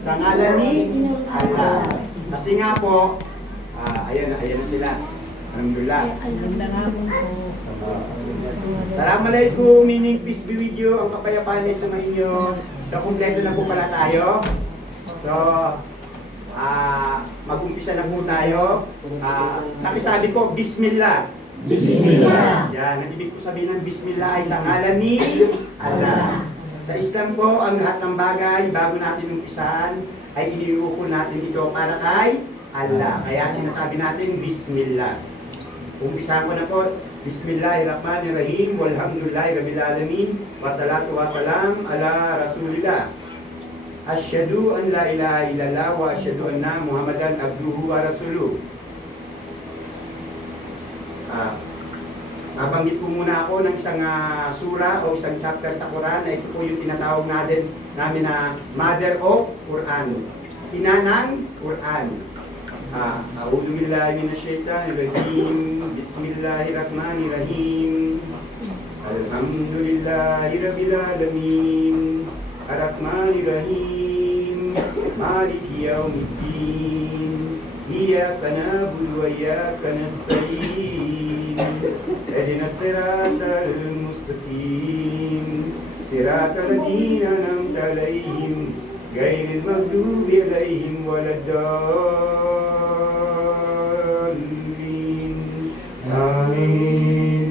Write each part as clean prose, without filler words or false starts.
sa ngalan ni Allah. Kasi nga po, ayan na sila. Alhamdulillah. Assalamualaikum, meaning peace be with you, ang kapayapaan ay sa inyo. So, kumpleto na po pala tayo. So, mag-umpisa na po tayo. Nakisabi ko, Bismillah. Bismillah. Yan, ang ibig ko sabihin ng Bismillah ay sa ngalan ni Allah. Sa Islam po, ang lahat ng bagay, bago natin umpisahan, ay iniuukol natin ito para kay Allah. Kaya sinasabi natin, Bismillah. Umpisahan ko na po, Bismillahirrahmanirrahim, walhamdulillahi rabbil alamin, wassalatu wassalam ala rasulillah. Asyhadu an la ilaha illallah wa asyhadu anna Muhammadan abduhu wa rasuluh. Nabanggit po muna ako ng isang sura o isang chapter sa Quran na ito po yung tinatawag namin na Mother of Quran. Ina ng Quran. A'udhu billahi minasyaitanir rajim. Bismillahirrahmanirrahim. Alhamdulillahi rabbil alamin. Arrahmanirrahim. Maliki yaumiddin. Iyyaka na'budu wa iyyaka nasta'in. Ihdinas siratal mustaqim. Siratal ladzina an'amta 'alaihim ghairil maghdubi 'alaihim waladdallin. Amin.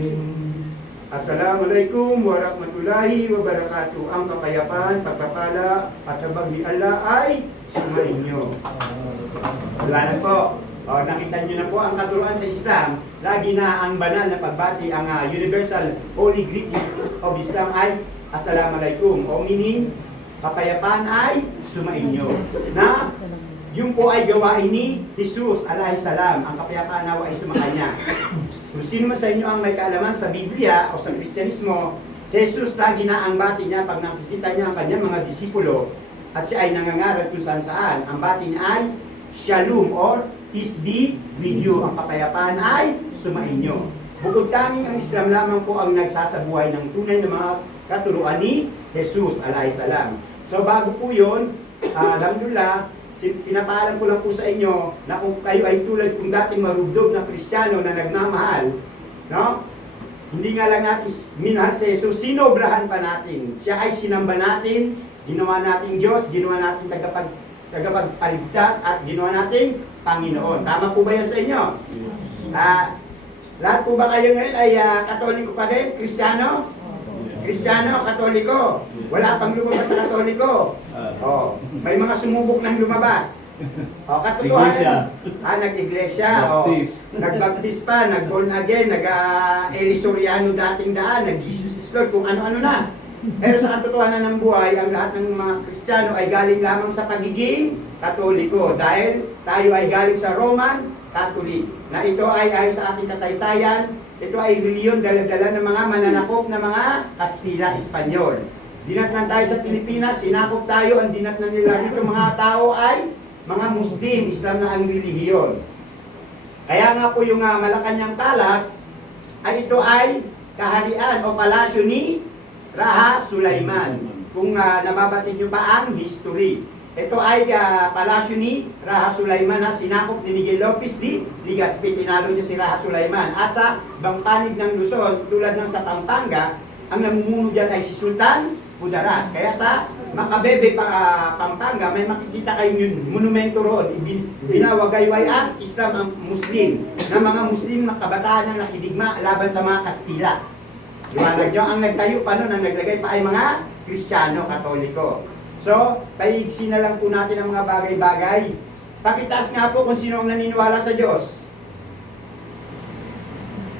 Assalamualaikum warahmatullahi wabarakatuh. Ang kapayapaan, pagpapala, patabag ni Allah ay sumainyo. Wala na po. Nakita nyo na po ang katuruan sa Islam. Lagi na ang banal na pagbati, ang universal holy greeting of Islam ay Assalamualaikum. O meaning, kapayapaan ay sumainyo. Na yung po ay gawain ni Jesus alayhisalam. Ang kapayapaan nawa ay sumakanya. Kung sino man sa inyo ang may kaalaman sa Biblia o sa Kristyanismo, si Jesus lagi na ang bati niya pag nakikita niya ang kanyang mga disipulo at siya ay nangangaral kung saan saan. Ang bati niya ay Shalom or peace be with you. Ang kapayapaan ay sumainyo. Bukod tanging ang Islam lamang po ang nagsasabuhay ng tunay na mga katuruan ni Jesus alayhisalam. So bago po yun, alhamdulillah, pinapaalam ko lang po sa inyo na kung kayo ay tulad kung dating marugdog na Kristiyano na nagmamahal, no? Hindi nga lang natin minahal si Jesus, sinobrahan pa natin. Siya ay sinamba natin, ginawa nating Diyos, ginawa natin tagapagpaligtas at ginawa nating Panginoon. Tama po ba yan sa inyo? Lahat po ba kayo ngayon ay Katoliko pa rin? Kristiyano? Kristiyano, Katoliko. Wala pang lumabas sa Katoliko. May mga sumubok ng lumabas. Katotohanan. Nag-iglesia. Nagbaptis pa, nag-born again, nag-Elisoriano dating daan, nag-Jesus is Lord, kung ano-ano na. Pero sa katotohanan ng buhay, ang lahat ng mga Kristiyano ay galing lamang sa pagiging Katoliko. Dahil tayo ay galing sa Roman Catholic. Na ito ay ayon sa ating kasaysayan, ito ay reliyon dala-dala ng mga mananakop na mga Kastila, Espanyol. Dinatnan tayo sa Pilipinas, sinakop tayo, ang dinatnan nila nito mga tao ay mga Muslim, Islam na ang relihiyon. Kaya nga po yung Malacanang Palace, ay ito ay kaharian o palasyo ni Raha Sulaiman. Kung nababatid nyo pa ang history. Ito ay palasyo ni Raha Sulaiman na sinakop ni Miguel Lopez de Legazpi. Tinalo niya si Raha Sulaiman. At sa bangpanig ng Luzon, tulad ng sa Pampanga, ang namumuno dyan ay si Sultan Kudarat. Kaya sa Macabebe, Pampanga, may makikita kayong yung monumento roon. Binawagayway ang Islam ang Muslim. Na mga Muslim na kabataan na nakidigma laban sa mga Kastila. Liwanag nyo, ang nagtayo pa nun, ang naglagay pa ay mga Kristiyano, Katoliko. So, paigsi na lang po natin ang mga bagay-bagay. Pakitaas nga po kung sino ang naniniwala sa Diyos.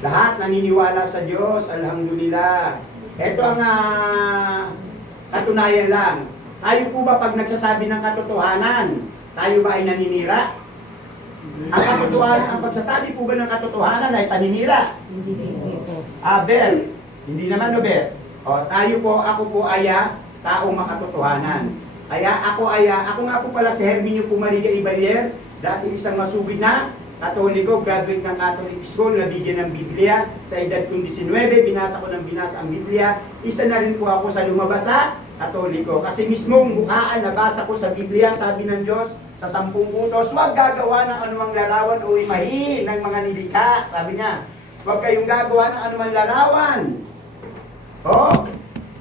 Lahat naniniwala sa Diyos, alhamdulillah. Ito ang katunayan lang. Tayo po ba pag nagsasabi ng katotohanan, tayo ba ay naninira? Ang katotohanan, ang pagsasabi po ba ng katotohanan ay paninira? Abel. Hindi naman, Robert. Tayo po, ako po ay taong makatotohanan. Kaya ako nga po pala si Herminio Pumariga Ibalier, dati isang masugid na Katoliko, graduate ng Catholic School, nabigyan ng Biblia. Sa edad kong 19, binasa ko ng binasa ang Biblia. Isa na rin po ako sa lumabas sa Katoliko. Kasi mismong bukaan, nabasa ko sa Biblia, sabi ng Diyos, sa 10 utos, huwag gagawa ng anumang larawan o imahin ng mga nilikha. Sabi niya, huwag kayong gagawa ng anumang larawan.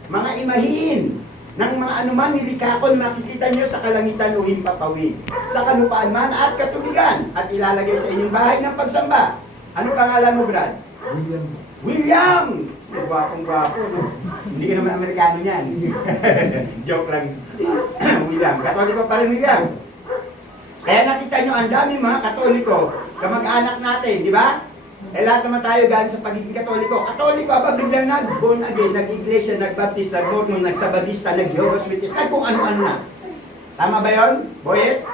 Mga imahin ng mga anuman nilikha ko na makikita nyo sa kalangitan o himpapawid, sa kalupaan man at katubigan, at ilalagay sa inyong bahay ng pagsamba. Ano pangalan mo, Brad? William! Gwapong-gwapo, no? Hindi ka naman Amerikano niyan. Joke lang. William. Katoliko pa rin, William. Kaya nakita nyo, ang dami mga Katoliko, kamag-anak natin, di ba? Lahat naman tayo galing sa pagiging Katoliko. Katoliko, biglang nag-born again, nag-iglesia, nag-baptist, nag-mormon, nag-sabadista, nag-Jehovah's Witness, kung ano-ano na. Tama ba yun, Boyet?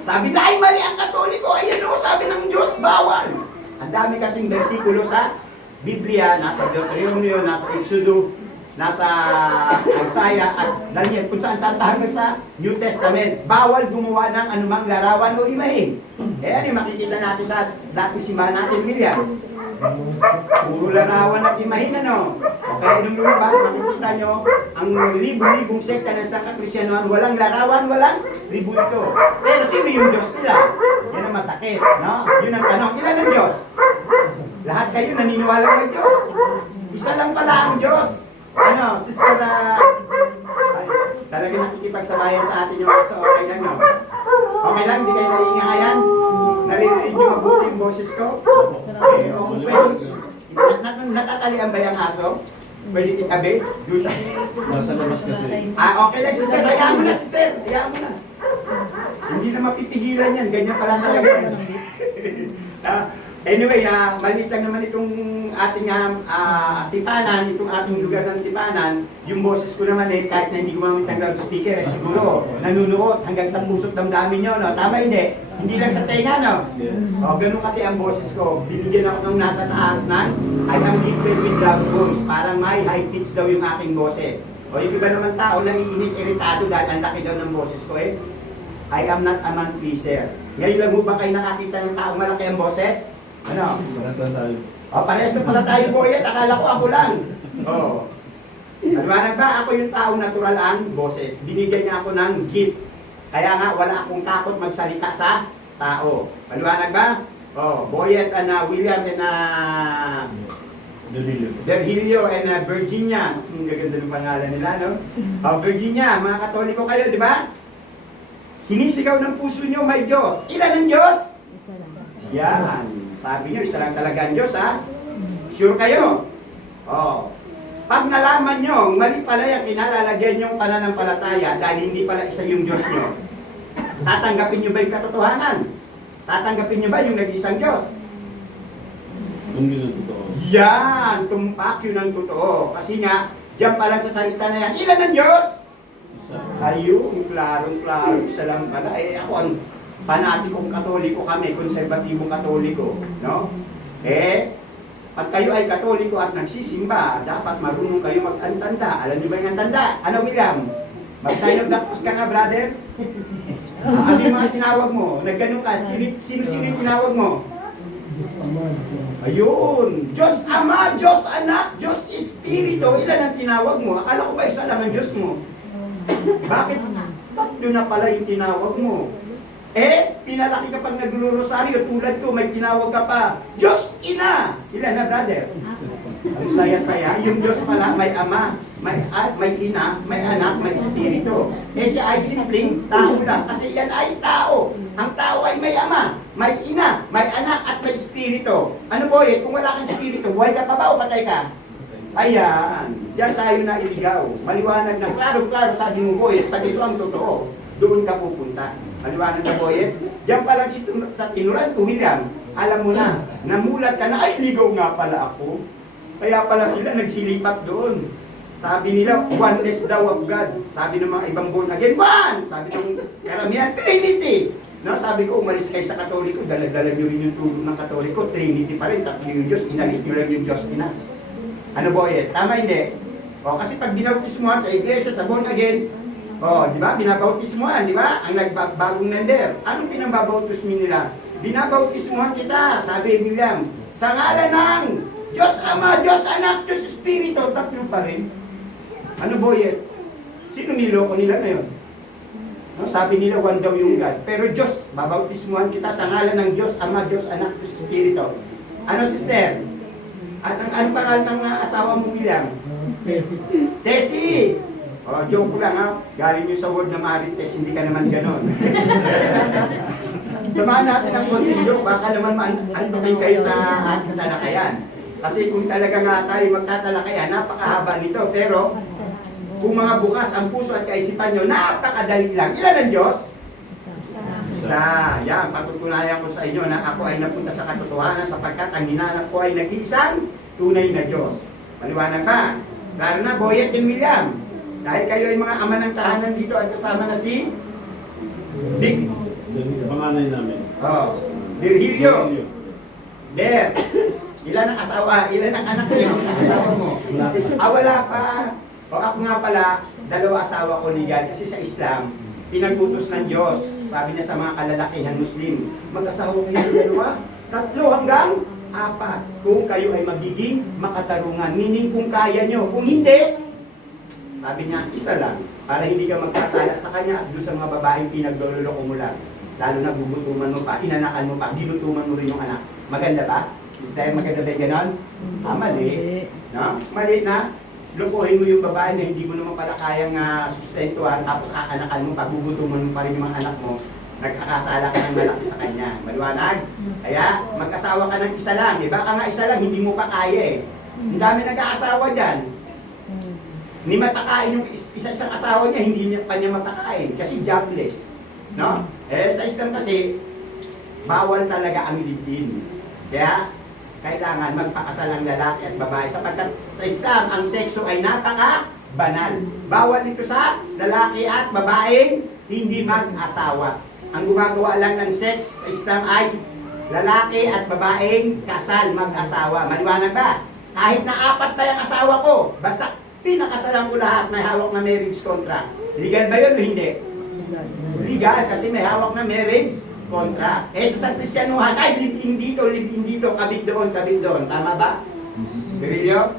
Sabi na, ay mali ang Katoliko. Ayan o, sabi ng Diyos, bawal. Ang dami kasing bersikulo sa Biblia, nasa Deuteronomio, nasa Exodus, nasa Isaiah at Daniel, kung saan-saan hanggang sa New Testament. Bawal gumawa ng anumang larawan o imahin. Ano yung makikita natin sa dati simbahan natin, William? Puro larawan at imahin, ano? Kaya nung lumabas, makikita nyo, ang libu-libong sekta ng Sangka Kristiyanuhan, walang larawan, walang ribulto. Pero sino yung Diyos nila? Yan ang masakit, no? Yun ang tanong, ilan ang Diyos? Lahat kayo naniniwala ng Diyos. Isa lang pala ang Diyos. Ano, sister ay, talaga nakikipagsabayan sa atin yung aso. Okay lang, no? Okay lang, hindi kayo naiingayan? Naririnig yung mabuti yung boses ko? Okay, pwede. Natatalian ba yung aso? Pwede itabi? Doon sa... Nasa labas kasi. Okay lang, sister. Hayaan mo na, sister. Hayaan mo na. Hindi na mapipigilan yan. Ganyan pala talaga. Anyway, maliit lang naman itong ating tipanan, itong ating lugar ng tipanan. Yung boses ko naman kahit na hindi gumamit ng loudspeaker, siguro nanunuot hanggang sa puso't damdamin nyo, no? Tama hindi? Hindi lang sa tenga, no? Yes. Ganun kasi ang boses ko. Binigyan ako ng nasa taas ng I am gifted with loud voice. Parang may high pitch daw yung aking boses. Yung iba naman tao, naiinis, iritado dahil ang laki daw ng boses ko I am not a man pleaser. Ngayon lang mo ba kayo nakakita ng tao malaki ang boses? Ano? Parehas na pala tayo, Boyet. Akala ko ako lang. Maliwanag ba? Ako yung taong natural ang boses. Binigyan niya ako ng gift. Kaya nga, wala akong takot magsalita sa tao. Maliwanag ba? Boyet and William and Virgilio and Virginia. Ang gaganda ng pangalan nila, no? Virginia, mga Katoliko kayo, di ba? Sinisigaw ng puso nyo, may Diyos. Ilan ang Diyos? Yan. Sabi nyo, isa lang talaga ang Diyos, ha? Sure kayo? Pag nalaman nyo, mali pala yung kinalalagyan yung pananampalataya dahil hindi pala isa yung Diyos nyo, tatanggapin nyo ba yung katotohanan? Tatanggapin nyo ba yung nag-isang Diyos? Kung yun ang totoo. Yan! Tumpak yun ang totoo. Kasi nga, diyan pa lang sa salita na yan, ilan ang Diyos? Ayun, klarong-klaro, isa lang pala. Ako ang fanatikong Katoliko kami, konserbatibong Katoliko, no? Pag kayo ay Katoliko at nagsisimba, dapat marunong kayo mag-antanda. Alam niyo ba yung antanda? Ano, William? Mag-sign of the cross ka nga, brother? Ano yung mga tinawag mo? Nagganong ka, sino-sino yung tinawag mo? Ayun! Diyos Ama, Diyos Anak, Diyos Espiritu. Ilan ang tinawag mo? Akala ko ba isa lang ang Diyos mo? Bakit tatlo na pala yung tinawag mo? Pinalaki ka pag naglulosaryo, tulad ko, may tinawag ka pa, Diyos Ina! Ilan na, brother? Ang saya-saya, yung Diyos pala may Ama, may Ina, may Anak, may Espiritu. Siya ay simpleng tao lang, kasi yan ay tao. Ang tao ay may Ama, may Ina, may Anak, at may Espiritu. Ano po kung wala kang Espiritu, buhay ka pa ba o patay ka? Ayan, diyan tayo na iligaw. Maliwanag na, klaro-klaro, sabi mo, Boyet, pag ito ang totoo, doon ka pupunta. Maliwanag na, Boyet. Diyan pa lang sa tinuran ko, William, alam mo na, namulat ka na, ay, ligaw nga pala ako. Kaya pala sila nagsilipat doon. Sabi nila, oneness daw of God. Sabi ng mga ibang born again, one! Sabi ng karamihan, Trinity! No, sabi ko, umalis kayo sa Katoliko, dala-dala nyo rin yung tulong ng Katoliko, Trinity pa rin, tatlo yung Diyos, inalis nyo lang yung Diyos ina. Ano, Boyet? Tama hindi? Kasi pag binautismuhan sa iglesia, sa born again, di ba? Binabautismuhan, di ba? Ang nagbagong member. Anong pinambabautismo nila? Binabautismuhan kita, sabi William. Sa ngalan ng Diyos Ama, Diyos Anak, Diyos Espiritu, tatlo pa rin. Ano boyet? Sino niloko nila ngayon? No, sabi nila, one daw yung God. Pero Diyos, babautismuhan kita sa ngalan ng Diyos, Ama, Diyos, Anak, Diyos, Espiritu. Ano, sister? At ang pangalan ng asawa mo, William? Tessie! Oh, joke ko lang ha. Galing nyo sa word na Marites, hindi ka naman ganon. Samahan natin ang konting joke, baka naman antukin kayo sa ating talakayan. Kasi kung talaga nga tayo magtatalakayan, napakahaba nito. Pero, kung mga bukas ang puso at kaisipan nyo, napakadali lang. Ilan ang Diyos? Isa. Yan, patutunayan ko sa inyo na ako ay napunta sa katotohanan sapagkat ang hinanap ko ay nag-iisang tunay na Diyos. Maliwanag ba? Lalo na, Boyet and William. Dahil kayo ay mga ama ng tahanan dito at kasama na si Dick. Panganay namin. Oh, Virgilio. Der. Ilan ang asawa? Ilan ang anak niyo? Asawa mo? Wala pa. O ako nga pala, dalawa asawa ko legal kasi sa Islam, pinag-utos ng Diyos. Sabi niya sa mga kalalakihan Muslim, mag-asawa kayo dalawa, 3 hanggang 4. Kung kayo ay magiging makatarungan, meaning kung kaya nyo. Kung hindi, sabi niya, 1 lang. Para hindi ka magkasala sa kanya at doon sa mga babaeng pinagloloko mo lang. Lalo na bubutuman mo pa, inanakan mo pa, ginutuman mo rin yung anak. Maganda ba? Sister, maganda ba yung ganon? Mali. No? Mali na. Lukuhin mo yung babae na hindi mo naman pala kayang sustentuhan, tapos aanakan mo, pagbubutuman mo pa rin yung mga anak mo, nagkakasala ka ng malaki sa kanya. Maliwanag? Kaya, mag-asawa ka ng 1 lang. Baka nga 1 lang, hindi mo pa kaya eh. Ang dami nag-aasawa dyan. Hindi mapakain yung isang asawa niya, hindi niya pa niya mapakain. Kasi jobless. No? Sa Islam kasi, bawal talaga ang live-in. Kaya, kailangan magpakasal ang lalaki at babae sapagkat sa Islam ang sekso ay napaka-banal. Bawal dito sa lalaki at babaeng hindi mag-asawa. Ang gumagawa lang ng sex sa Islam ay lalaki at babaeng kasal mag-asawa. Maliwanag ba? Kahit na 4 na yung asawa ko, basta pinakasalan ko lahat, may hawak na marriage contract. Legal ba yun o hindi? Legal kasi may hawak na marriage contract. Sa Kristyanuhan, ay live-in dito, kabit doon. Tama ba? Virilio?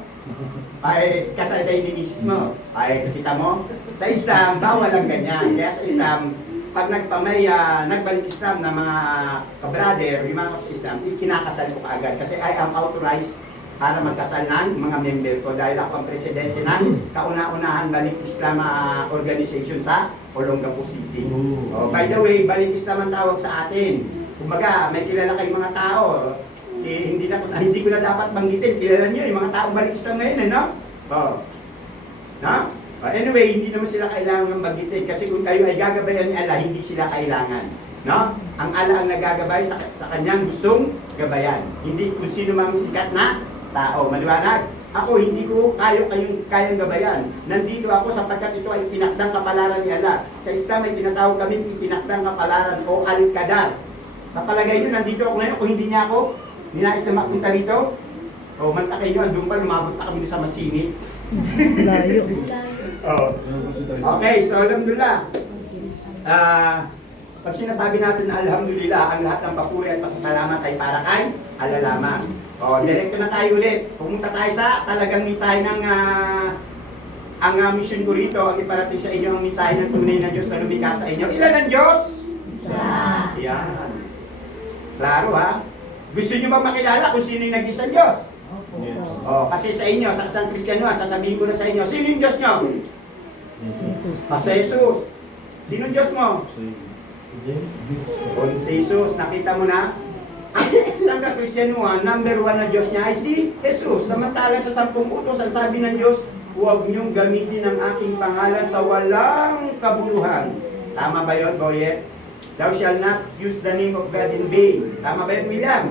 Ay, kasal kayo ni misis mo. Ay, kita mo? Sa Islam, bawal ang ganyan. Kaya sa Islam, pag nagbalik Islam na mga kabrader, yung mga sa Islam, kinakasal ko kaagad. Kasi I am authorized para magkasal ng mga member ko dahil ako ang presidente ng kauna-unahan Balik Islam organization sa Olongapo City. By the way, Balik Islam ang tawag sa atin. Kumbaga, may kilala kayong mga tao, hindi ko na dapat banggitin. Kilala nyo yung mga taong Balik Islam ngayon, no? No? Anyway, hindi naman sila kailangan banggitin kasi kung kayo ay gagabayan ni Allah, hindi sila kailangan. No? Ang Allah ang nagagabay sa kanyang gustong gabayan. Hindi kung sino mang sikat na tao. Maliwanag? Ako, hindi ko kayang gabayan. Nandito ako sapagkat ito ay tinakdang kapalaran ni Allah. Sa Islam ay tinatawag kami itinakdang kapalaran o al-qadar. Kapalagay nyo, nandito ako ngayon kung hindi niya ako ninais na mapunta rito. O mantakay nyo, andun pa, lumabot pa kami sa Masini. Layo. Okay, so alhamdulillah. Pag sinasabi natin na alhamdulillah, ang lahat ng papuri at pasasalamat ay para kay Allah lamang. Diretso na tayo ulit. Pumunta tayo sa talagang mensahe ng ang mission ko rito, ang iparating sa inyo ang mensahe ng tunay na Diyos na lumikha sa inyo. Ilan ang Diyos? Yan. Klaro ha? Gusto nyo ba makilala kung sino yung nag-isang Diyos? Kasi sa inyo, sa isang Kristiyano, sasabihin ko na sa inyo, sino yung Diyos nyo? Si Jesus. Sino yung Diyos mo? Si Jesus. Nakita mo na? Ang isang Kristyanuhan, number 1 na Diyos niya ay si Jesus. Samantalang sa 10 utos, ang sabi ng Diyos, huwag niyong gamitin ang aking pangalan sa walang kabuluhan. Tama ba yun, Boyet? Thou shall not use the name of God in vain. Tama ba yun, William?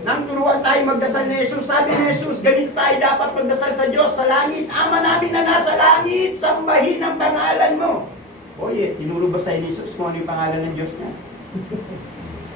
Nang turuan tayo magdasal ni Jesus, sabi ni Jesus, ganito tayo dapat magdasal sa Diyos sa langit. Ama namin na nasa langit, sambahin ang pangalan mo. Boyet, tinuro ba sa ni Jesus kung ano yung pangalan ng Diyos niya?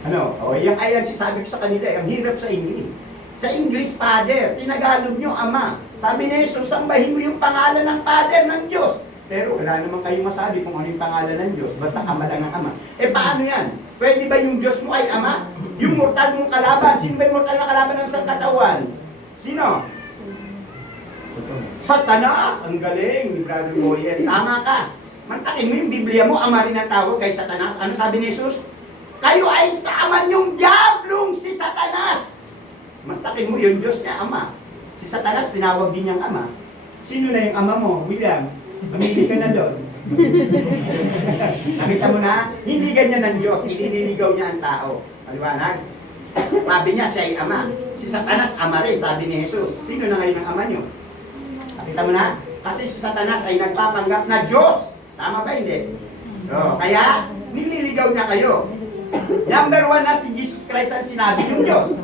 Yan ay ang sabi ko sa kanila, ang hirap sa English. Sa English, Father, tinagalog nyo, Ama. Sabi ni Jesus, sambahin mo yung pangalan ng Father ng Diyos. Pero wala naman kayong masabi kung ano yung pangalan ng Diyos, basta Ama lang ang Ama. Paano yan? Pwede ba yung Diyos mo ay Ama? Yung mortal mong kalaban, sino ba yung mortal na kalaban ng isang katawan? Sino? Satanas! Ang galing ni Brother Boyet. Tama ka. Mantakin mo yung Biblia mo, ama rin ang tawag kay Satanas. Ano sabi ni Jesus? Kayo ay sa ama niyong diablong si Satanas. Mantakin mo yung Diyos niya, ama. Si Satanas, tinawag din niyang ama. Sino na yung ama mo, William? Mamili ka na doon. Nakita mo na? Hindi ganyan ng Diyos. Ininiligaw niya ang tao. Maliwanag? Sabi niya, siya ay ama. Si Satanas, ama rin, sabi ni Jesus. Sino na ngayon ang ama niyo? Nakita mo na? Kasi si Satanas ay nagpapanggap na Diyos. Tama ba hindi? Kaya, nililigaw niya kayo. Number 1 na si Jesus Christ ang sinabi ng Diyos.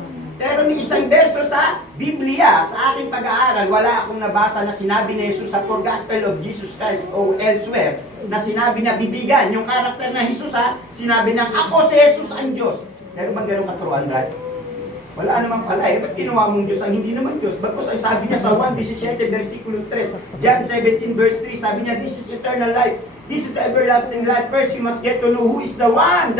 Pero may isang verso sa Biblia, sa aking pag-aaral, wala akong nabasa na sinabi ni Jesus sa For Gospel of Jesus Christ o elsewhere, na sinabi na bibigan, yung karakter na Jesus sinabi na ako si Jesus ang Diyos. Meron bang ganun katuruan, Brad? Wala naman pala eh. Ba't ginawa mong Diyos ang hindi naman Diyos? Bagkus ang sabi niya sa 1:17 versikulo 3, John 17 verse 3, sabi niya, this is eternal life. This is everlasting life. First, you must get to know who is the one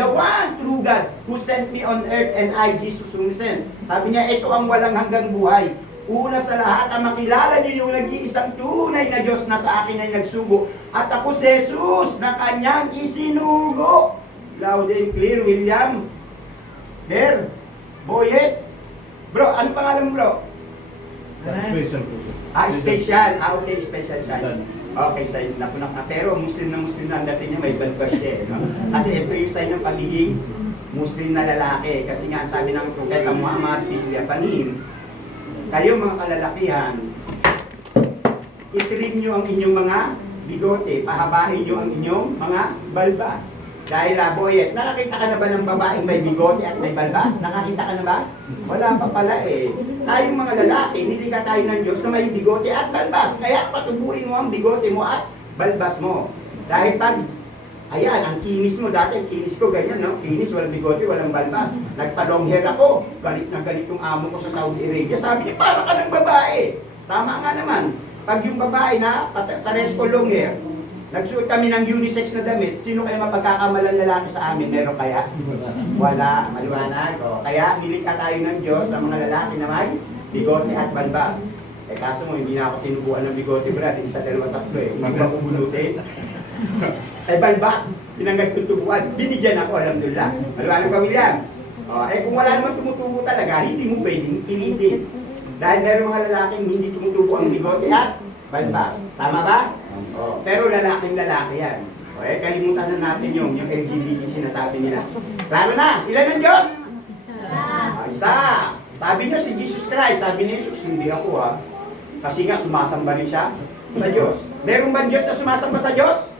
true God, who sent me on earth and I, Jesus, whom sent. Sabi niya, ito ang walang hanggang buhay. Una sa lahat, ang makilala niyo yung nag-iisang tunay na Diyos na sa akin ay nagsugo. At ako si Jesus na kanyang isinugo. Loud and clear, William. There. Boyet. Bro, ano pangalan mo, bro? Special po. Special. Okay, special siya. Okay, sign na punak na. Pero Muslim na ang dating niya, may balbas siya. No? Kasi ito yung sign ng pagiging Muslim na lalaki. Kasi nga, sabi ng Propeta Muhammad, peace be upon him, kayo mga kalalakihan, itrim nyo ang inyong mga bigote, pahabain nyo ang inyong mga balbas. Dahil Boyet, nakakita ka na ba ng babaeng may bigote at may balbas? Nakakita ka na ba? Wala pa pala eh. Tayong mga lalaki, hindi ka tayo ng Diyos na may bigote at balbas. Kaya patubuin mo ang bigote mo at balbas mo. Dahil pag, ayan, ang kinis mo, dati ang kinis ko ganyan, no? Kinis, walang bigote, walang balbas. Nagpa-long hair ako. Galit na galit yung amo ko sa Saudi Arabia. Sabi niya, para ka ng babae. Tama nga naman. Pag yung babae na, pares ko long hair, nagsuot kami ng unisex na damit, sino kaya mapagkakamalan lalaki sa amin? Meron kaya? Wala. Maliwanag. Kaya nilikha tayo ng Diyos ng mga lalaki na may bigote at balbas. Kaso mo, hindi na ako tinubuan ng bigote, brad. Isa, dalawa, tatlo eh. Hindi ba bubulutin? Balbas, tinanggap kong tubuan. Binigyan ako, alhamdulillah. Maliwanag ba, William? Kung wala naman tumutubo talaga, hindi mo pwedeng pilitin. Dahil meron mga lalaking hindi tumutubo ang bigote at balbas. Tama ba? Pero lalaking lalaki yan. Kalimutan na natin yung LGBT sinasabi nila. Klaro na, ilan ang Diyos? Isa. Sabi niyo si Jesus Christ, sabi ni Jesus, hindi ako kasi nga sumasamba rin siya sa Diyos. Meron ba Diyos na sumasamba sa Diyos?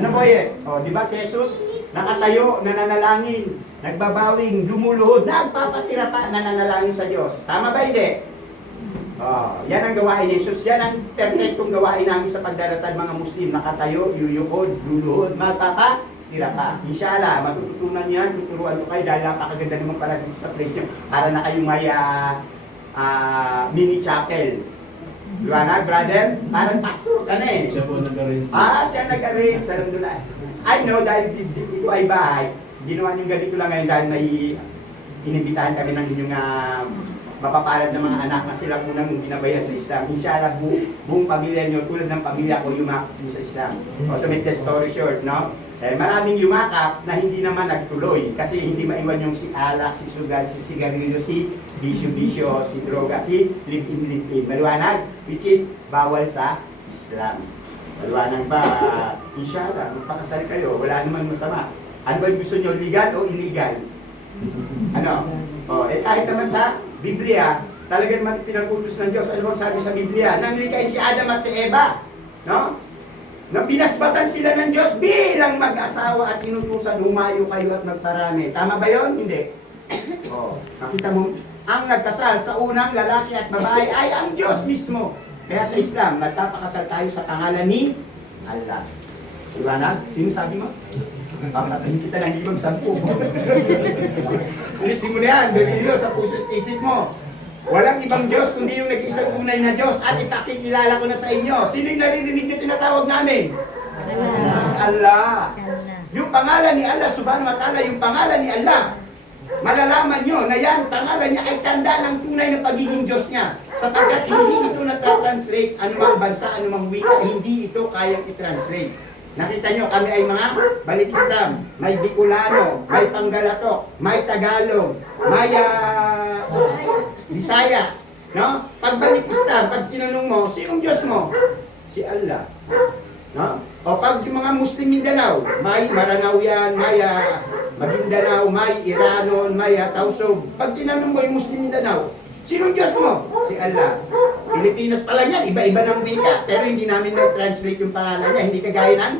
Ano po yan? Di ba si Jesus, nakatayo, nananalangin, nagbabawing, lumuluhod, nagpapatira pa, nananalangin sa Diyos. Tama ba hindi? Yan ang gawain ni Jesus. Yan ang perfectong gawain namin sa pagdarasal mga Muslim. Nakatayo, yuyukod, luluhod, magpapatira pa. Inshallah, matututunan yan, tuturuan ko kayo dahil napakaganda naman pala dito sa place nyo. Para na kayong may mini chapel. Liwanag, brother? Parang pastor ka na eh. Siya po nag-arrange. Siya nag-arrange. Alhamdulillah. I know, dahil dito ay bahay, ginawa niyong ganito lang ngayon dahil may inibitahan kami ng inyong mapapalad ng mga anak na sila unang binabayan sa Islam. Inshallah, buong pamilya nyo, tulad ng pamilya ko, yumakap sa Islam. To make the story short, no? Maraming yumakap na hindi naman nagtuloy kasi hindi maiwan yung si alak, si sugal, si sigarilyo, si bisyo-bisyo, si droga, si live-in. Maliwanag, which is bawal sa Islam. Maliwanag ba? Inshallah, magpakasal kayo, wala naman masama. Ano ba gusto nyo, legal o illegal? Ano? Kahit naman sa Biblia, talagang naman pinagutos ng Diyos. Ano bang sabi sa Biblia? Nang likhain si Adam at si Eva, no? Na binasbasan sila ng Diyos bilang mag-asawa at inutusan, humayo kayo at magparami. Tama ba yun? Hindi. Nakita mo, ang nagkasal sa unang lalaki at babae ay ang Diyos mismo. Kaya sa Islam, nagpapakasal tayo sa pangalan ni Allah. Liwanag? Sino sabi mo? Papatayin kita ng 5-10. Alisin mo na yan, bebilo sa puso at isip mo. Walang ibang Diyos kundi yung nag-iisang unay na Diyos at ipakikilala ko na sa inyo. Sino yung naririnig nyo tinatawag namin? Allah. Yung pangalan ni Allah, subhanahu wa ta'ala, yung pangalan ni Allah, malalaman nyo na yan, pangalan niya ay tanda ng tunay na pagiging Diyos niya. Sapagkat hindi ito na-translate anumang bansa, anumang wika, hindi ito kayang i-translate. Nakita nyo, kami ay mga balik Islam, may Bicolano, may Panggalatok, may Tagalog, may Bisaya. No? Pag balik Islam, pag tinanong mo, sinong Diyos mo? Si Allah. No? O pag yung mga Muslim Mindanao, may Maranao yan, may Maguindanao, may Iranon, may Tausog. Pag tinanong mo yung Muslim Mindanao, sinong Diyos mo? Si Allah. Pilipinas pala yan, iba-iba ng wika, pero hindi namin na-translate yung pangalan niya, hindi kagaya ng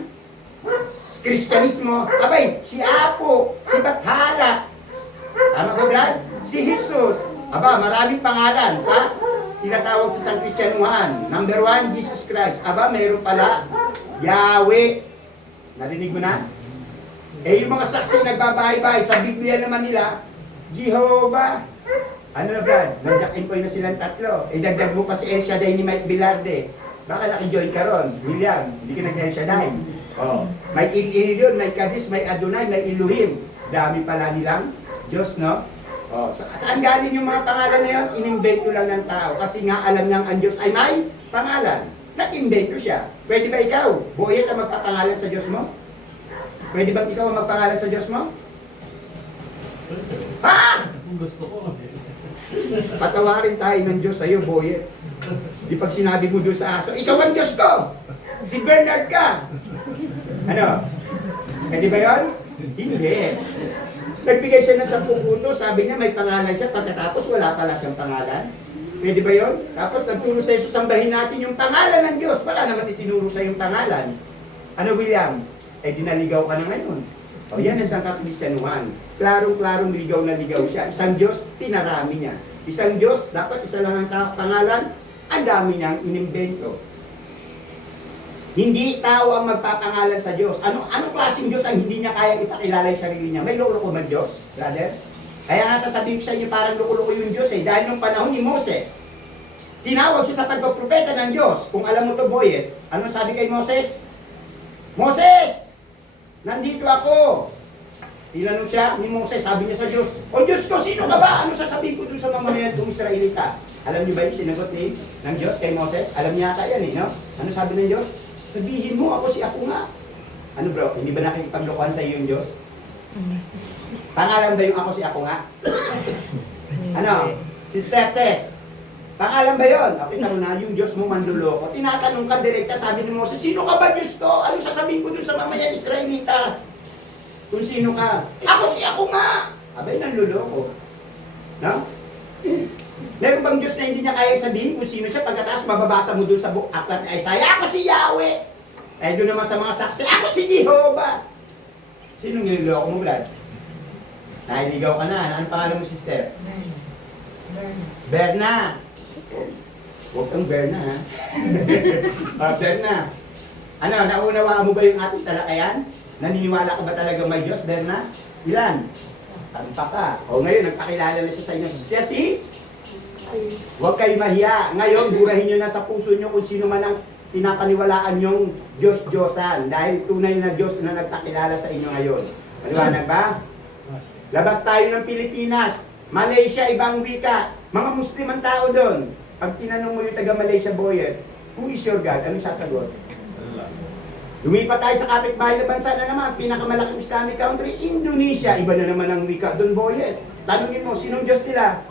Kristyanismo. Abay, si Apo, si Bathala, tama ba Brad? Si Jesus. Aba, maraming pangalan sa tinatawag sa San Kristyanuhan. Number 1, Jesus Christ. Aba, mayroon pala Yahweh. Narinig mo na? Eh, yung mga saksi nagbabahay-bahay, sa Biblia naman nila, Jehovah. Ano na Brad? Nandiyakin ko na silang tatlo. Eh, dagdag mo pa si El Shaddai ni Mike Bilarde. Baka naki-join ka ron, William. Hindi ka nag-El Shaddai. Oh. May Il-Ilion, may Kadis, may Adonai, may Elohim. Dami pala nilang Diyos, no? Oh, saan galing yung mga pangalan na yun? In-invento lang ng tao. Kasi nga alam niyang ang Diyos ay may pangalan. Nag-invento siya. Pwede ba ikaw, Boyet, ang magpapangalan sa Diyos mo? Pwede ba ikaw ang magpangalan sa Diyos mo? Ha? Kung gusto ko. Patawarin tayo ng Diyos sa'yo, Boyet. Di pag sinabi mo doon sa aso, ikaw ang Diyos ko! Si Bernard ka! Ano? Pwede ba yun? Hindi. Nagbigay siya ng 10 punto, sabi niya may pangalan siya, pagkatapos wala pala siyang pangalan. Pwede ba yun? Tapos nagturo sa Isus, sambahin natin yung pangalan ng Diyos. Wala naman itinuro sa yung pangalan. Ano William? Eh dinaligaw ka na ngayon. O yan ang sangkakristiyanuhan. Klarong-klarong ligaw na ligaw siya. Isang Diyos, pinarami niya. Isang Diyos, dapat isa lang ang pangalan, ang dami niyang inimbento. Hindi tao ang magpapangalan sa Diyos. Anong klaseng Diyos ang hindi niya kayang ipakilala yung sarili niya? May loko ba Diyos, brother? Kaya nga sasabihin ko sa inyo parang loko-loko yung Diyos eh. Dahil nung panahon ni Moses, tinawag siya sa pagpropeta ng Diyos. Kung alam mo to Boyet, ano sabi kay Moses? Moses! Nandito ako! Tinanong siya ni Moses, sabi niya sa Diyos, O Diyos ko, sino ka ba? Ano sasabihin ko dun sa mamamayan kong Israelita? Alam niyo ba yung sinagot ng Diyos kay Moses? Alam niya kaya eh, no? Ano sabi ng Diyos? Sabihin mo, ako si ako nga. Ano bro, hindi ba nakikipaglokohan sa iyo yung Diyos? Pangalan ba yung ako si ako nga? Ano? Sister Tess. Pangalan ba yun? Okay, tanong na, yung Diyos mo manluloko. Tinatanong ka direkta, sabi ni Moses, sino ka ba Diyos ko? Anong sasabihin ko dun sa mamayan Israelita? Kung sino ka? Ako si ako nga! Abay, nanluloko. No? Meron bang Diyos na hindi niya kaya sabihin kung sino siya? Pagkatapos mababasa mo dun sa aklat ni Isaiah, ako si Yahweh! Eh doon naman sa mga saksi, ako si Jehovah! Sino niloloko mo, Brad? Nahiligaw ka na. Ano pangalan mo, sister? Berna. Huwag kang Berna, ha? Berna. Ano, naunawaan mo ba yung ating talakayan? Naniniwala ka ba talaga may Diyos, Berna? Ilan? Tampa ka. O ngayon, nagpakilala na siya sa inyo. Siya si? Huwag kayo mahiya. Ngayon, burahin nyo na sa puso nyo kung sino man ang pinapaniwalaan yung Diyos-Diyosan. Dahil tunay na Diyos na nagpakilala sa inyo ngayon. Maliwanag ba? Labas tayo ng Pilipinas. Malaysia, ibang wika. Mga Muslim ang tao doon. Pag tinanong mo yung taga-Malaysia Boyet, who is your God? Anong sasagot? Lumipat tayo sa kapitbahay na bansa na naman, pinakamalaking Islamic country, Indonesia. Iba na naman ang wika doon, Boyet. Tanungin mo, sinong Diyos nila?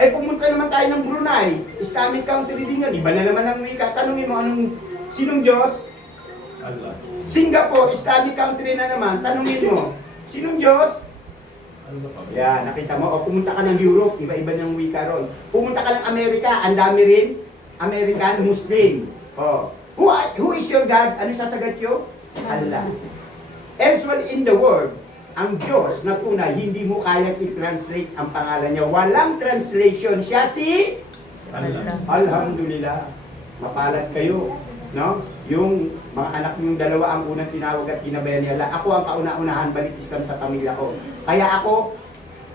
Eh, pumunta naman tayo ng Brunei. Islamic country din yan. Iba na naman ang wika. Tanungin mo, sinong Diyos? Allah. Singapore, Islamic country na naman. Tanungin mo, sinong Diyos? Yan, nakita mo. O pumunta ka ng Europe, iba-iba ng wika ron. Pumunta ka ng Amerika, ang dami rin. American, Muslim. O, who is your God? Ano sasagot nyo? Allah. Elsewhere in the world, ang Diyos na tunay, hindi mo kayang i-translate ang pangalan niya. Walang translation. Siya si? Allah. Alhamdulillah. Mapalad kayo. No? Yung mga anak niyong dalawa ang unang tinawag at ginabayan niya. Ako ang kauna-unahan balik Islam sa pamilya ko. Kaya ako,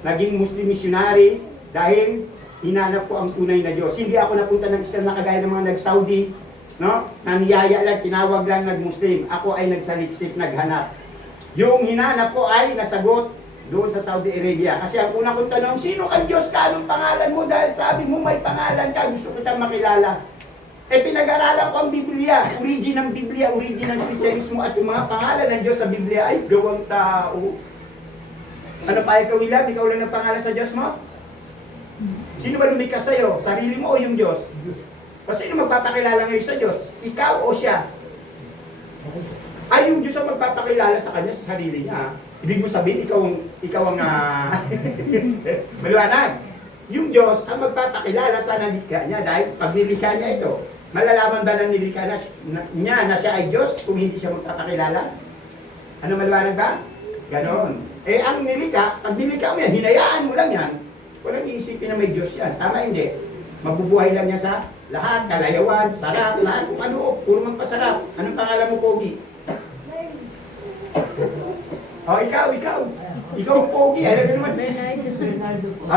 naging Muslim missionary dahil hinanap ko ang tunay na Diyos. Hindi ako napunta ng Islam na kagaya ng mga nag-Saudi. No? Naniyaya lang, tinawag lang nag-Muslim. Ako ay nagsaliksik, naghanap. Yung hinanap ko ay nasagot doon sa Saudi Arabia. Kasi ang una kong tanong, sino kang Diyos ka? Anong pangalan mo? Dahil sabi mo may pangalan ka, gusto kitang makilala. Eh pinag-aralan ko ang Biblia, origin ng Biblia, origin ng Kristyanismo at yung mga pangalan ng Diyos sa Biblia ay gawang tao. Ano pa ikaw, William? Ikaw lang ang pangalan sa Diyos mo? Sino ba lumikas sa'yo? Sarili mo o yung Diyos? O sino magpapakilala ngayon sa Diyos? Ikaw o siya? Ay, yung Diyos ang magpapakilala sa kanya sa sarili niya. Ibig mo sabihin, ikaw ang maliwanag. Yung Diyos ang magpapakilala sa nalikha niya dahil pag nilikha niya ito, malalaman ba ng nilikha niya na siya ay Diyos kung hindi siya magpapakilala? Ano maliwanag ba? Ganon. Eh ang nilikha, pag nilikha mo yan, hinayaan mo lang yan, walang iisipin na may Diyos yan. Tama hindi? Mabubuhay lang niya sa lahat, kalayawan, sarap, lahat kung ano, puro magpasarap. Anong pangalan mo, Pogi? Oh, ikaw. Ikaw ang Pogi. Ano naman?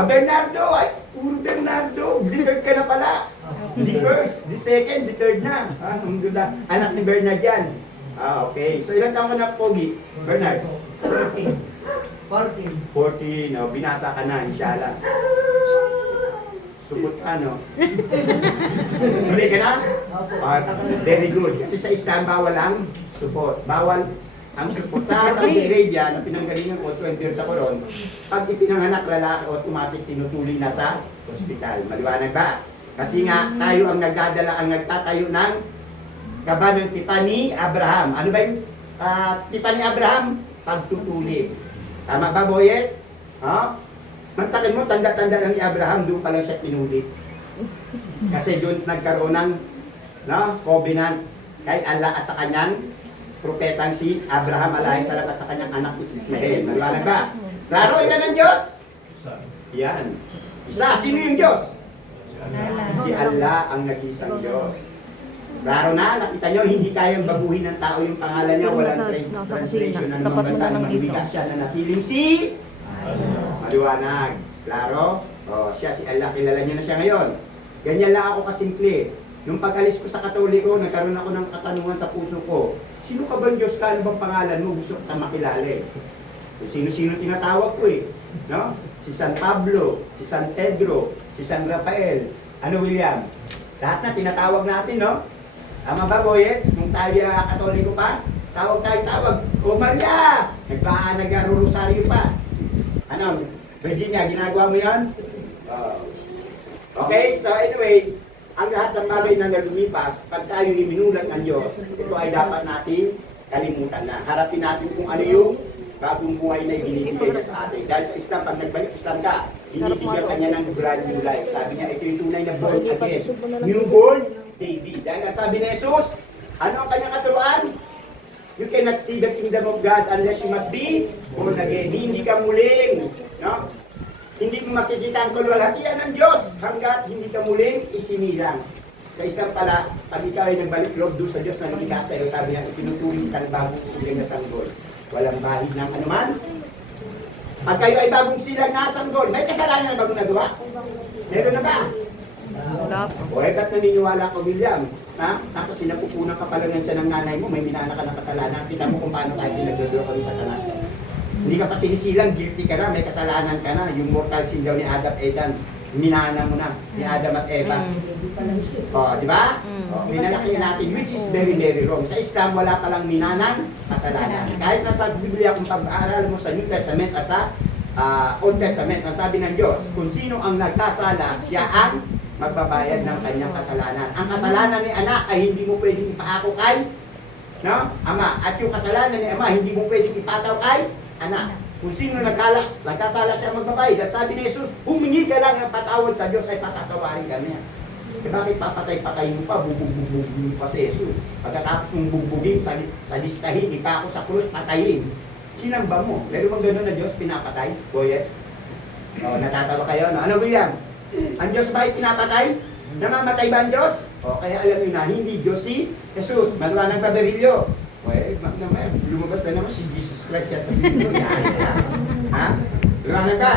Bernardo. Ay, puro Bernardo. Di-third ka na pala. Di first, di second, di third na. Alhamdulillah. Anak ni Bernard yan. Okay. So, ilan taon ka na, Pogi? Bernard? 14. Oh, binata ka na, inshallah. Supot ka, no? Huli ka na? Very good. Kasi sa Islam, bawal ang supot. Bawal ang supot. Sa Saudi Arabia, na pinanggalingan ko 20 years ako ron, pag ipinanganak lalaki, automatic tinutuloy na sa hospital. Maliwanag ba? Kasi nga, tayo ang nagdadala, ang nagtatayo ng kaba ng tipa ni Abraham. Ano ba yung tipa ni Abraham? Pagtutuli. Tama ba, Boyet? Mantakin mo, tanda-tanda ng ni Abraham, doon pa lang siya pinuli. Kasi doon nagkaroon ng covenant kay Allah at sa kanyang propetang si Abraham alayhisalam at sa kanyang anak si Ismael. Maliwanag ba? Klaro, ilan ng Diyos? Yan. Isa, sino yung Diyos? Si Allah ang nag-isang Diyos. Klaro na, nakita nyo, hindi kayang baguhin ng tao yung pangalan niya, walang translation ng mga bansa na magbigas siya na natiling si maliwanag. Klaro? Siya, si Allah, kilala niyo na siya ngayon. Ganyan lang ako kasimple. Nung pag-alis ko sa Katoliko, nagkaroon ako ng katanungan sa puso ko. Sino ka ba Diyos ka? Ano bang pangalan mo? Gusto kita makilala eh. Sino-sino tinatawag ko eh. No? Si San Pablo, si San Pedro, si San Rafael. Ano, William? Lahat na tinatawag natin, no? Tama ba, Boyet? Nung tayo Katoliko pa, tawag. O Maria! Nag-rosaryo pa. Ano, Virginia, ginagawa mo yan? Okay, so anyway, ang lahat ng bagay na lumipas, pag tayo iminulat ng Diyos, ito ay dapat natin kalimutan na. Harapin natin kung ano yung bagong buhay na ibinibigay niya sa atin. Dahil sa Islam, pag nagbalik Islam ka, binibigyan ka niya ng brand new life. Sabi niya, ito yung tunay na born again. Newborn baby. Dahil sabi ni Jesus, ano ang kanyang katuruan? You cannot see the kingdom of God unless you must be born again. Hindi ka muling, no? Hindi mo makikita ang kalwalhatian ng Diyos hanggat hindi ka muling isinilang. Sa Islam pala, pag ikaw ay nagbalik loob doon sa Diyos na naging sa iyo, sabi niya, itinutuloy ka ng bagong silang na sanggol. Walang bahid ng anuman. Pag kayo ay bagong silang na sanggol, may kasalanan na bagong nagawa? Meron na ba? O ba't naniniwala ko, William? Nasa sinapupunan ka pala ng siya ng nanay mo, may minana ka ng kasalanan. Kita mo kung paano tayo pinagdodoro kami sa tanas. Hindi ka pa sinisilang, guilty ka na, may kasalanan ka na. Yung mortal sin daw ni Adam Edan, minana mo na, ni Adam at Eva. Di ba? Minalaki natin, which is very, very wrong. Sa Islam, wala palang minanang kasalanan. Kahit nasa Biblia, kung pag-aaral mo sa New Testament at sa Old Testament, ang sabi ng Diyos, kung sino ang nagkasala, siya ang magbabayad ng kanyang kasalanan. Ang kasalanan ni anak ay hindi mo pwedeng ipahako kay ama. At yung kasalanan ni ama, hindi mo pwedeng ipataw kay anak. Kung sino nagkasala siya magbabayad. At sabi ni Jesus, humingi ka lang ng patawad sa Diyos ay patatawarin kami. Eh bakit papatay-patay mo pa, bubugbugin pa si Jesus? Pagkatapos mong bugbugin, salistahin, ipa ako sa krus, patayin. Sinamba mo. Meron bang gano'n na Diyos pinapatay? Boyet? Natatawa kayo, no? Ano, William? Ang Diyos ba ay pinapatay? Namamatay ba ang Diyos? Kaya alam nyo na, hindi Diyos si Jesus. Maliwanag ba, Berillo? Lumabas na naman si Jesus Christ sa Biblia. Maliwanag ka?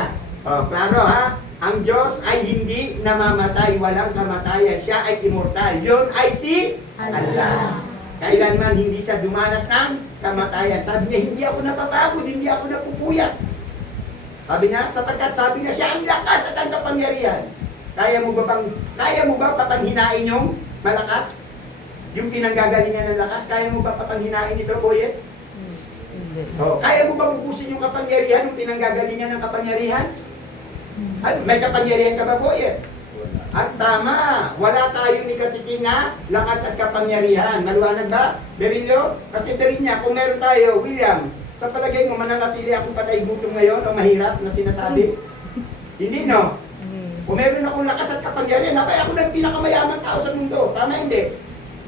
Klaro ha? Ang Diyos ay hindi namamatay, walang kamatayan. Siya ay immortal. Yun ay si Allah. Kailanman hindi siya dumanas ng kamatayan. Sabi niya, hindi ako napapagod, hindi ako napupuyat. Sabi niya, sapagkat sabi niya siya ang lakas at ang kapangyarihan. Kaya mo ba papanghinain yung malakas? Yung pinanggagalingan ng lakas, kaya mo ba papanghinain ito, Boyet? Hindi. Oh, kaya mo ba ubusin yung kapangyarihan, yung pinanggagalingan ng kapangyarihan? Ano, may kapangyarihan ka ba, Boyet? At tama, wala tayong ikatiting na lakas at kapangyarihan. Maliwanag ba, Berilio? Kasi Berinya, kung meron tayo, William, sa palagay mo, mananatili akong patay gutom ngayon o mahirap na sinasabi? Hindi, no? Kung meron akong lakas at kapangyarihan, nakaya ako ng pinakamayamang tao sa mundo. Tama, hindi?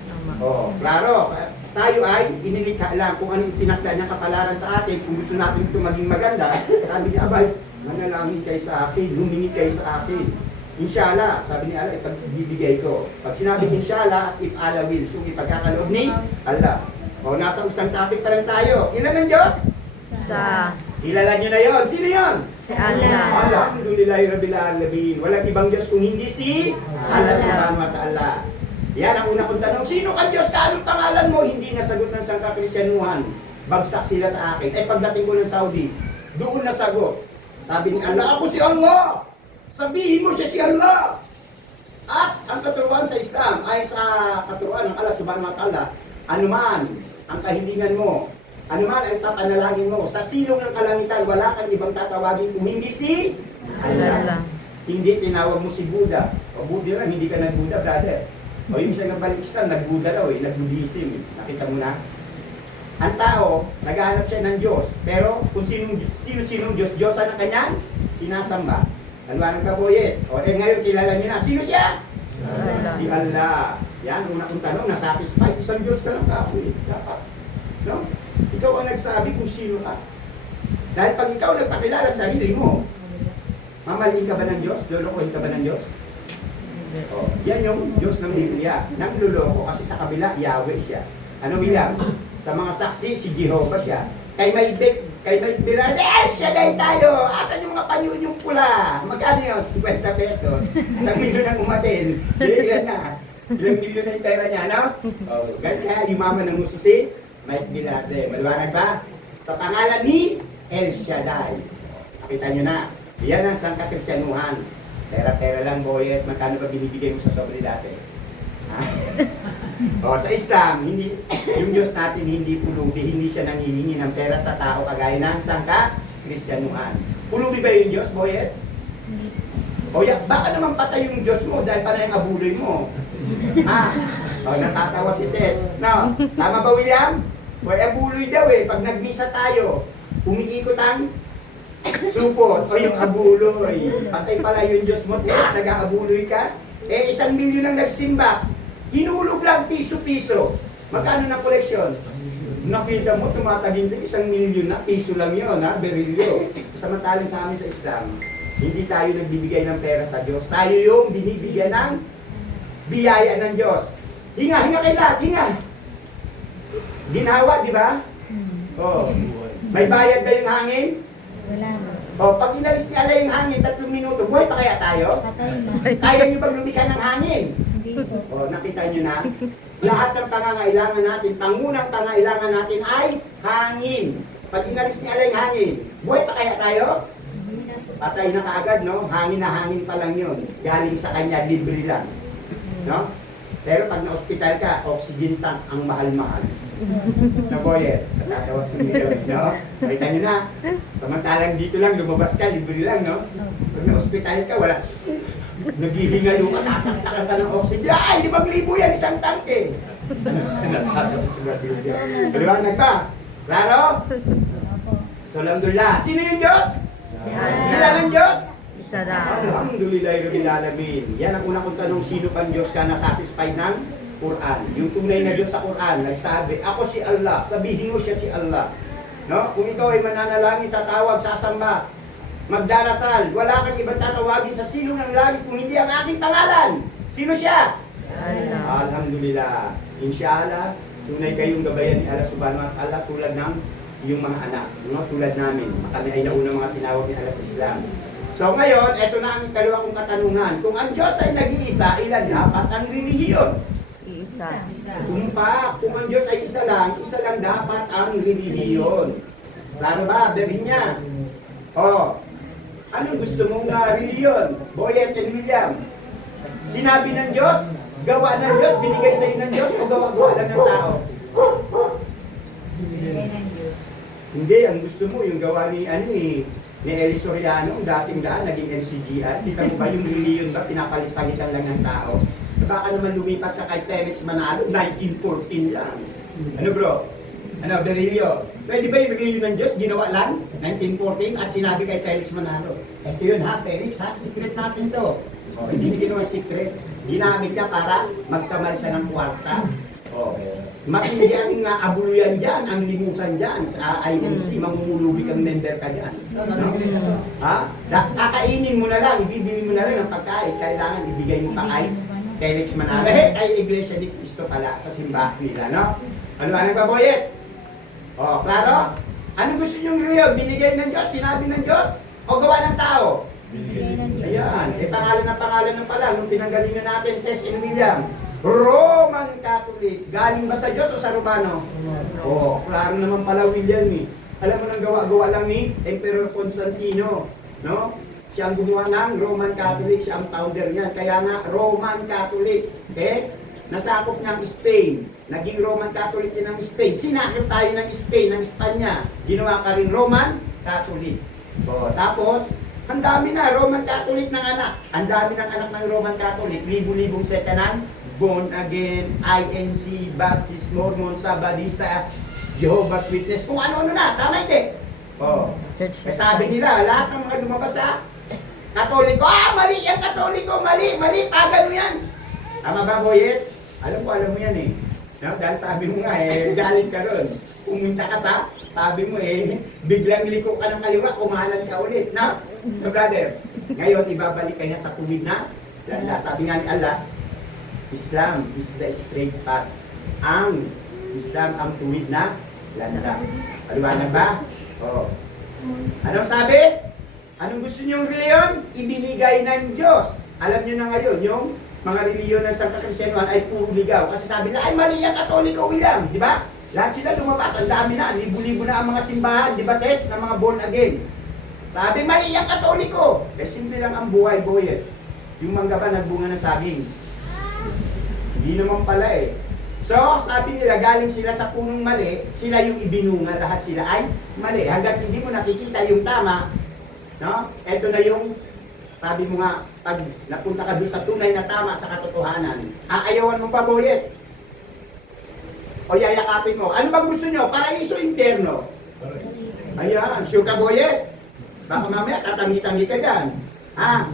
Tama. Oo, klaro. Tayo ay inilikha lang kung anong tinakda niyang kapalaran sa atin. Kung gusto natin ito maging maganda, sabi niya, abay, manalangin kayo sa akin, humingi kayo sa akin. Inshallah, sabi ni Allah, ipagbibigay ko. Pag sinabi inshallah, if Allah will, so ipagkakaloob ni Allah. O, nasa isang topic pa lang tayo. Ilan ng Diyos? Sa Kilala niyo na yon. Sino yon? si Allah. Alhamdulillahi Rabbil Alamin. Walang ibang Diyos kung hindi si Allah subhanahu wa ta'ala. Yan ang una kong tanong. Sino ka Diyos? Anong pangalan mo? Hindi nasagot ng sangka-Krisyanuhan. Bagsak sila sa akin. Eh pagdating ko ng Saudi, doon nasagot. Sabi ni Allah, ako si Allah! Sabihin mo siya si Allah! At ang katuruan sa Islam ay sa katuruan ng Allah subhanahu wa ta'ala, anuman ang kahilingan mo, anuman ang papanalangin mo, sa silong ng kalangitan, wala kang ibang tatawagin kung hindi si Allah. Allah. Hindi tinawag mo si Buddha. O Buddha lang, hindi ka nag-Buddha, brother. O yung isang nagbalik Islam, nag-Buddha raw nag-Buddhism. Nakita mo na? Ang tao, naghahanap siya ng Diyos. Pero kung sino-sinong Diyos, Diyosan ang kanyang sinasamba. Alwanang ka, Boyet. O ngayon, kilala niyo na. Sino siya? Allah. Si Allah. Yan, una kong tanong, na-satisfied. Isang Diyos ka lang kapoy. Dapat. No? Ikaw ang nagsabi kung sino ka. Dahil pag ikaw nagpakilala sa sarili mo, mamaliin ka ba ng Diyos? Lolokohin ka ba ng Diyos? Hindi. O, yan yung Diyos ng Biblia. Nang luloko kasi sa kabila, Yahweh siya. Ano William? Sa mga saksi, si Jehovah siya. Kay may bilang, Shaddai tayo! Asan yung mga panyunyong pula? Magkano yun? 50 pesos. Isang milyon ang umatin. Ilan na? Ilang milyon na yung pera niya, no? O, ganyan kaya yumaman ng gusto si Mike Bilade. Maliwanag ba? Sa pangalan ni El Shaddai. Nakita niyo na. Yan ang sangka-Kristyanuhan. Pera-pera lang, Boyet. Magkano ba binibigay mo sa sobre dati? O, sa Islam, hindi, yung Diyos natin hindi pulubi, hindi siya nangihingi ng pera sa tao kagaya ng sangka-Kristyanuhan. Pulubi ba yung Diyos, Boyet? O, baka naman patay yung Diyos mo dahil panay ang abuloy mo. O, natatawa si Tess. No? Tama ba, William? O, abuloy daw eh. Pag nagmisa tayo, umiikot ang supot o yung abuloy. Patay pala yung Diyos mo, Tess, nag-aabuloy ka. Eh, 1 milyon ang nagsimba. Hinulog lang piso-piso. Magkano na koleksyon? Nakita mo, tumataginting 1 milyon na piso lang yun, ha? Berilyo. Samantalang sa amin sa Islam, hindi tayo nagbibigay ng pera sa Diyos. Tayo yung binibigyan ng biyaya ng Diyos. Hinga kayo lahat, hinga. Ginawa, di ba? Oh. May bayad ba yung hangin? Wala na. O, pag inalis ni Allah yung hangin, 3 minuto, buhay pa kaya tayo? Patay na. Kaya nyo bang lumikha ng hangin? Hindi po. O, nakita nyo na? Lahat ng pangangailangan natin, pangunang pangangailangan natin ay hangin. Pag inalis ni Allah yung hangin, buhay pa kaya tayo? Hindi na po. Patay na kaagad, no? Hangin na hangin pa lang yun. Galing sa kanya, libre lang. No? Pero pag na-hospital ka, oxygen tank ang mahal-mahal. Na Boyet, natatawa sa milyon, no? Nakita nyo na. Samantalang dito lang, lumabas ka, libre lang, no? Pag na-hospital ka, wala. Naghihingalo ka, sasaksakan ka ng oxygen. Ay, 5,000 yan, isang tanke. Natatawa sa milyon. Paliwanag ba? Klaro? Opo. So, alhamdulillah. Sino yung Diyos? Si Allah. Ilan ang Diyos? Isa lang. Alhamdulillahirabbil alamin. Yan ang unang kong tanong, sino pang Diyos ka na satisfied ng Quran? Yung tunay na Diyos sa Quran, nagsabi, ako si Allah, sabihin mo siya si Allah. No? Kung ikaw ay mananalangin, tatawag, sasamba, magdarasal, wala kang ibang tatawagin sa silong ng langit kung hindi ang aking pangalan. Sino siya? Si Allah. Alhamdulillah. Inshallah, tunay kayong gabayan ni Allah subhanahu wa ta'ala tulad ng iyong mga anak, no? Tulad namin. Kami ay nauna mga tinawag ni Allah sa Islam. So ngayon, eto na ang ikalawa kong katanungan. Kung ang Diyos ay nag-iisa, ilan dapat ang relihiyon? Isa. Kung ang Diyos ay isa lang dapat ang relihiyon. Klaro ba? Berin niya. O, Anong gusto mong reliyon? Boyet and William. Sinabi ng Diyos, gawa ng Diyos, binigay sa iyo ng Diyos, o gawa-gawa lang ng tao? Binigay ng Diyos. Hindi, ang gusto mo, yung gawa ni Eli Soriano, dating daan, naging NCGR. Kita mo ba yung reliyon ba, pinapalit-palitan lang ng tao? Baka naman lumipat ka kay Felix Manalo, 1914 lang. Ano bro? Ano, Berilio? Pwede ba yung reliyon ng Diyos, ginawa lang, 1914, at sinabi kay Felix Manalo, eto yun ha, Felix ha, secret natin to. O, hindi ginawa secret. Ginamit niya para magkamal siya ng kwarta. O, matindi ang abuluyan dyan, ang limusan dyan sa INC, mangungulubi kang member ka dyan. No? Ha? Kakainin mo na lang, ibibili mo na lang ang pagkain, kailangan ibigay mo pa kay Felix Manalo. Ay Iglesia ni Cristo pala sa simbahan nila, no? Ano ba, Boyet? O, klaro? Anong gusto niyong reliyon? Binigay ng Diyos, sinabi ng Diyos, o gawa ng tao? Binigay ng Diyos. Ayan, pangalan ng pala, nung pinanggalingan natin, Tess and William, Roman Catholic. Galing ba sa Diyos o sa Romano? Oo, klaro naman pala William eh. Alam mo nang gawa-gawa lang ni Emperor Constantino, no? Siya ang gumawa ng Roman Catholic, siya ang founder niyan. Kaya nga, Roman Catholic. Nasakop niya ang Spain. Naging Roman Catholic din ang Spain. Sinakop tayo ng Spain, ng Espanya. Ginawa ka rin Roman Catholic. O, tapos, ang dami na, Roman Catholic ng anak. Ang dami ng anak ng Roman Catholic. Libu-libong setanan, born again, INC, Baptist, Mormon, Sabadista, Jehovah's Witness, kung ano-ano na. Tama hindi? O, sabi nila, lahat ng mga lumabas sa Katoliko, mali yan Katoliko, mali, pagano yan. Tama ba, Boyet? Alam mo yan eh. No? Dahil sabi mo nga galing ka ron. Pumunta ka sabi mo biglang liko ka ng kaliwa, kumanan ka ulit. No? No, brother? Ngayon, ibabalik ka niya sa tuwid na landa. Sabi nga ni Allah, Islam is the straight path. Ang Islam ang tuwid na landas. Paliwanag ba? Oo. Anong sabi? Anong gusto niyong reliyon? Ibinigay ng Diyos. Alam niyo na ngayon, yung mga reliyon ng Sangka Kristyanuhan ay puro ligaw. Kasi sabi na, ay mali ang Katoliko, William. Di ba? Lahat sila lumabas, ang dami na. Libo-libo na ang mga simbahan, di ba, Tess, ng mga born again. Sabi, mali ang Katoliko. Simple lang ang buhay, Boyet. Yung mangga ba nagbunga ng saging? Hindi naman pala So, sabi nila, galing sila sa punong mali, sila yung ibinunga, lahat sila ay mali. Hanggat hindi mo nakikita yung tama, no? Ito na yung, sabi mo nga, pag napunta ka doon sa tunay na tama sa katotohanan, aayawan mo pa, Boyet? O yayakapin mo? Ano bang gusto nyo? Paraiso interno? Ayan, sure ka, Boyet? Baka mamaya, tatanggi-tanggi ka dyan. Ha?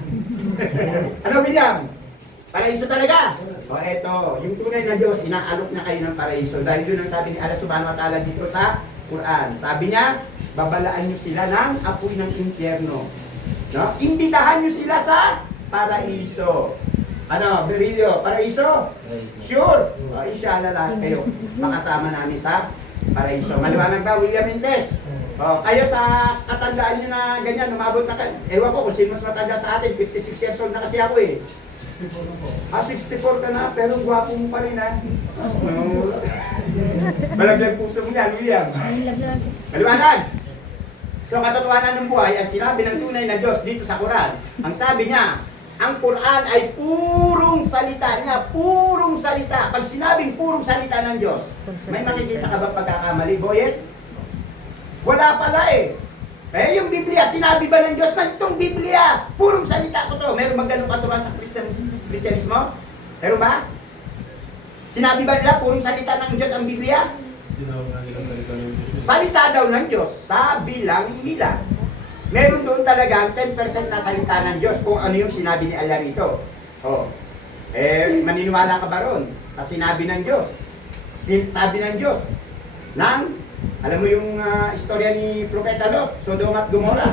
Ano, William? Paraiso talaga? O eto, yung tunay na Diyos, inaalok na kayo ng paraiso. Dahil doon ang sabi ni Allah Subhanahu wa Ta'ala dito sa Quran. Sabi niya, babalaan nyo sila ng apoy ng impyerno. No? Imbitahan nyo sila sa paraiso. Ano, Berilio, paraiso? Sure! O, inshallah lahat kayo makasama namin sa paraiso. Maliwanag ba, William Intes? O, kayo sa katandaan nyo na ganyan, umabot na kayo. Ewan ko kung sino mas matanda sa atin, 56 years old na kasi ako 64 ka na, pero gwapo mo pa rin ha. So, malaglag puso mo yan, William. May lagyan sa Maliwanag! So, katotohanan ng buhay, ang sinabi ng tunay na Diyos dito sa Quran, ang sabi niya, ang Quran ay purong salita niya, purong salita. Pag sinabing purong salita ng Diyos, may makikita ka ba pagkakamali, Boyet? Wala pala yung Biblia, sinabi ba ng Diyos na itong Biblia, purong salita ko to. Meron bang ganun katuruan sa Kristyanismo? Meron ba? Sinabi ba nila, purong salita ng Diyos ang Biblia? Salita daw ng Diyos, sabi lang nila. Meron doon talaga 10% na salita ng Diyos kung ano yung sinabi ni Allah rito. Maniniwala ka ba ron? Kasi sinabi ng Diyos. Sabi ng Diyos. Alam mo yung istorya ni Propeta Lot, Sodom at Gomorrah.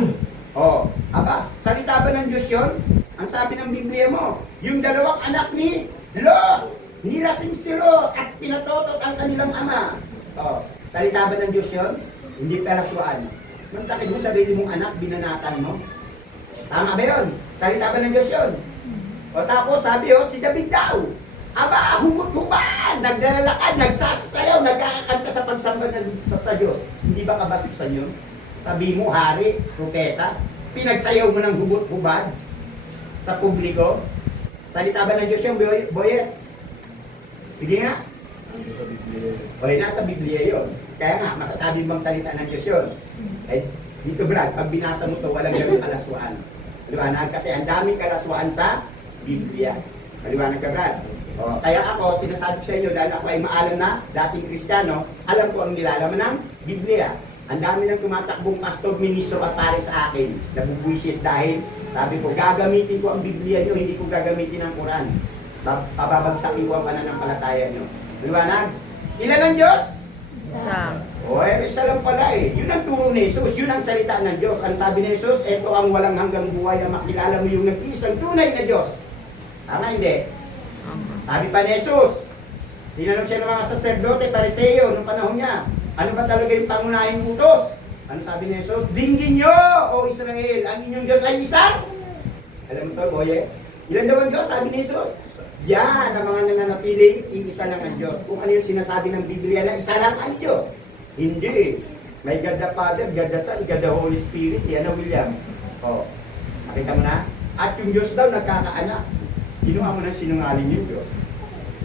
Salita ba ng Diyos yun? Ang sabi ng Biblia mo, yung dalawang anak ni Lot, nilasing si Lot at pinatotot ang kanilang ama. Salita ba ng Diyos yun? Hindi perasuan. Nung takid mo sarili mong anak, binanatan mo. Tama ba yun? Salita ba ng Diyos yun? Tapos sabi si David daw, humut-hubad, naglalakad, nagsasayaw, nagkakakanta sa pagsamba sa Diyos. Hindi ba kabastusan yun? Sabi mo, hari, propeta, Pinagsayaw mo ng hubot-hubad sa publiko? Salita ba ng Diyos yung Boyet? Sige nga. O nasa Biblia yun. Kaya nga, masasabi bang salita ng Diyos yun? Eh, dito Brad, pag binasa mo to, walang ganun kalaswaan. Maliwanag kasi ang daming kalaswaan sa Biblia. Maliwanag ka Brad? O, kaya ako, sinasabi ko sa inyo, dahil ako ay maalam na dating Kristiyano, alam ko ang nilalaman ng Biblia. Ang dami ng tumatakbong pastor, ministro at pare sa akin. Nabubwisit dahil sabi ko, gagamitin ko ang Biblia nyo, hindi ko gagamitin ang Quran. Pababagsakin ko ang pananampalataya nyo. Maliwanag? Ilan ang Diyos? Isa. O, isa lang pala eh. Yun ang turo ni Jesus, yun ang salita ng Diyos. Ang sabi ni Jesus, ito ang walang hanggang buhay na makilala mo yung nag-iisang tunay na Diyos. Tama hindi? Sabi pa ni Jesus, tinanong siya ng mga saserdote, pariseo, nung panahon niya, ano ba talaga yung pangunahing utos? Ano sabi ni Jesus? Dinggin nyo, O Israel, ang inyong Diyos ay isa. Alam mo to, Boye? Ilan daw ang Diyos, sabi ni Jesus? Yan, ang mga nananatiling, iisa lang ang Diyos. Kung ano yung sinasabi ng Biblia na isa lang ang Diyos. Hindi. May God the Father, God the Son, God the Holy Spirit. Yan ang William. O, nakita mo na? At yung Diyos daw nagkakaanak. Ginawa mo ng sinungaling yung Diyos.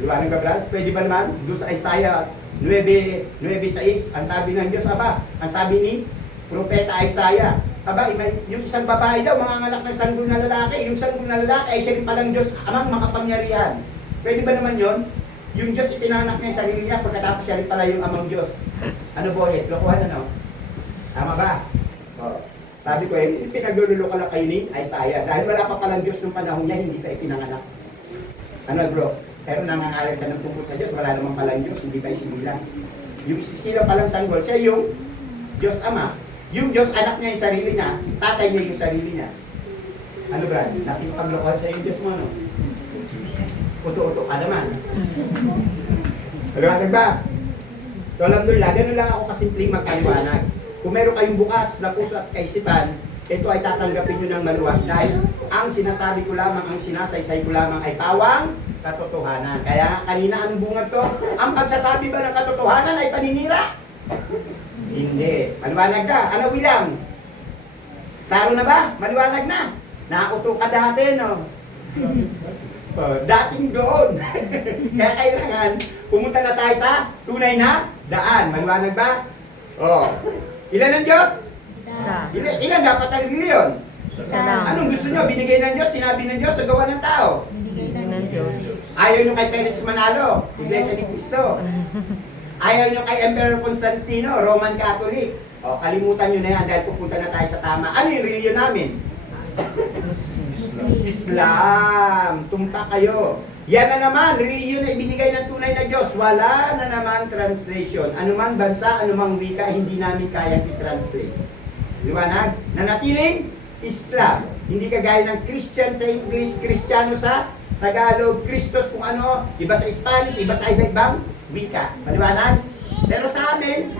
Liwanag ka, Brad? Pwede ba naman? Doon sa Isaiah 9:6, ang sabi ng Diyos, aba, ang sabi ni Propeta Isaiah, aba, yung isang babae daw, mga anak ng sanggol na lalaki, yung sanggol na lalaki ay siya rin palang Diyos, amang makapangyarihan. Pwede ba naman yon? Yung Diyos ipinanak niya sa sarili niya, pagkatapos siya rin pala yung amang Diyos. Ano Boyet? Lokohan ano? Tama ba? O, sabi ko, pinaglululo ka lang kayo ni Isaiah, dahil wala pa palang Diyos nung panahon niya, hindi pa ipinanganak. Ano bro? Pero nangangaral siya ng tungkol sa Diyos, wala namang palang Diyos, hindi pa isinilang. Yung isisilang palang sanggol, siya yung Diyos Ama. Yung Diyos, anak niya yung sarili niya, tatay niya yung sarili niya. Ano ba? Nakipaglokohan sa yung Diyos mo, ano? Uto-uto ka naman. Maliwanag ba? So alhamdulillah, ganun lang ako kasimpleng magpaliwanag. Kung meron kayong bukas na puso at kaisipan, ito ay tatanggapin nyo ng maluwag dahil ang sinasabi ko lamang, ang sinasaysay ko lamang ay pawang katotohanan. Kaya kanina ang bungad to, ang pagsasabi ba ng katotohanan ay paninira? Hindi. Maliwanag ka. Ano William? Klaro na ba? Maliwanag na. Nauto ka dati, no? Dating doon. Kaya kailangan pumunta na tayo sa tunay na daan. Maliwanag ba? Ilan ang Diyos? Isa. Ilan dapat ang reliyon? Isa. Anong gusto nyo? Binigay ng Diyos, sinabi ng Diyos, o gawa ng tao? Binigay Ng ng Diyos. Diyos. Ayaw nyo kay Felix Manalo, Iglesia ni Cristo. Ayaw nyo kay Emperor Constantino, Roman Catholic. O, kalimutan nyo na yan dahil pupunta na tayo sa tama. Ano yung reliyon namin? Islam. Tumpa kayo. Yan na naman, reliyon na ibinigay ng tunay na Diyos. Wala na naman translation. Anumang bansa, anumang wika, hindi namin kayang i-translate. Liwanag? Nanatiling Islam. Hindi kagaya ng Christian sa English, Kristiyano sa Tagalog, Kristos kung ano, iba sa Spanish, iba sa iba-ibang wika. Maliwanag? Pero sa amin,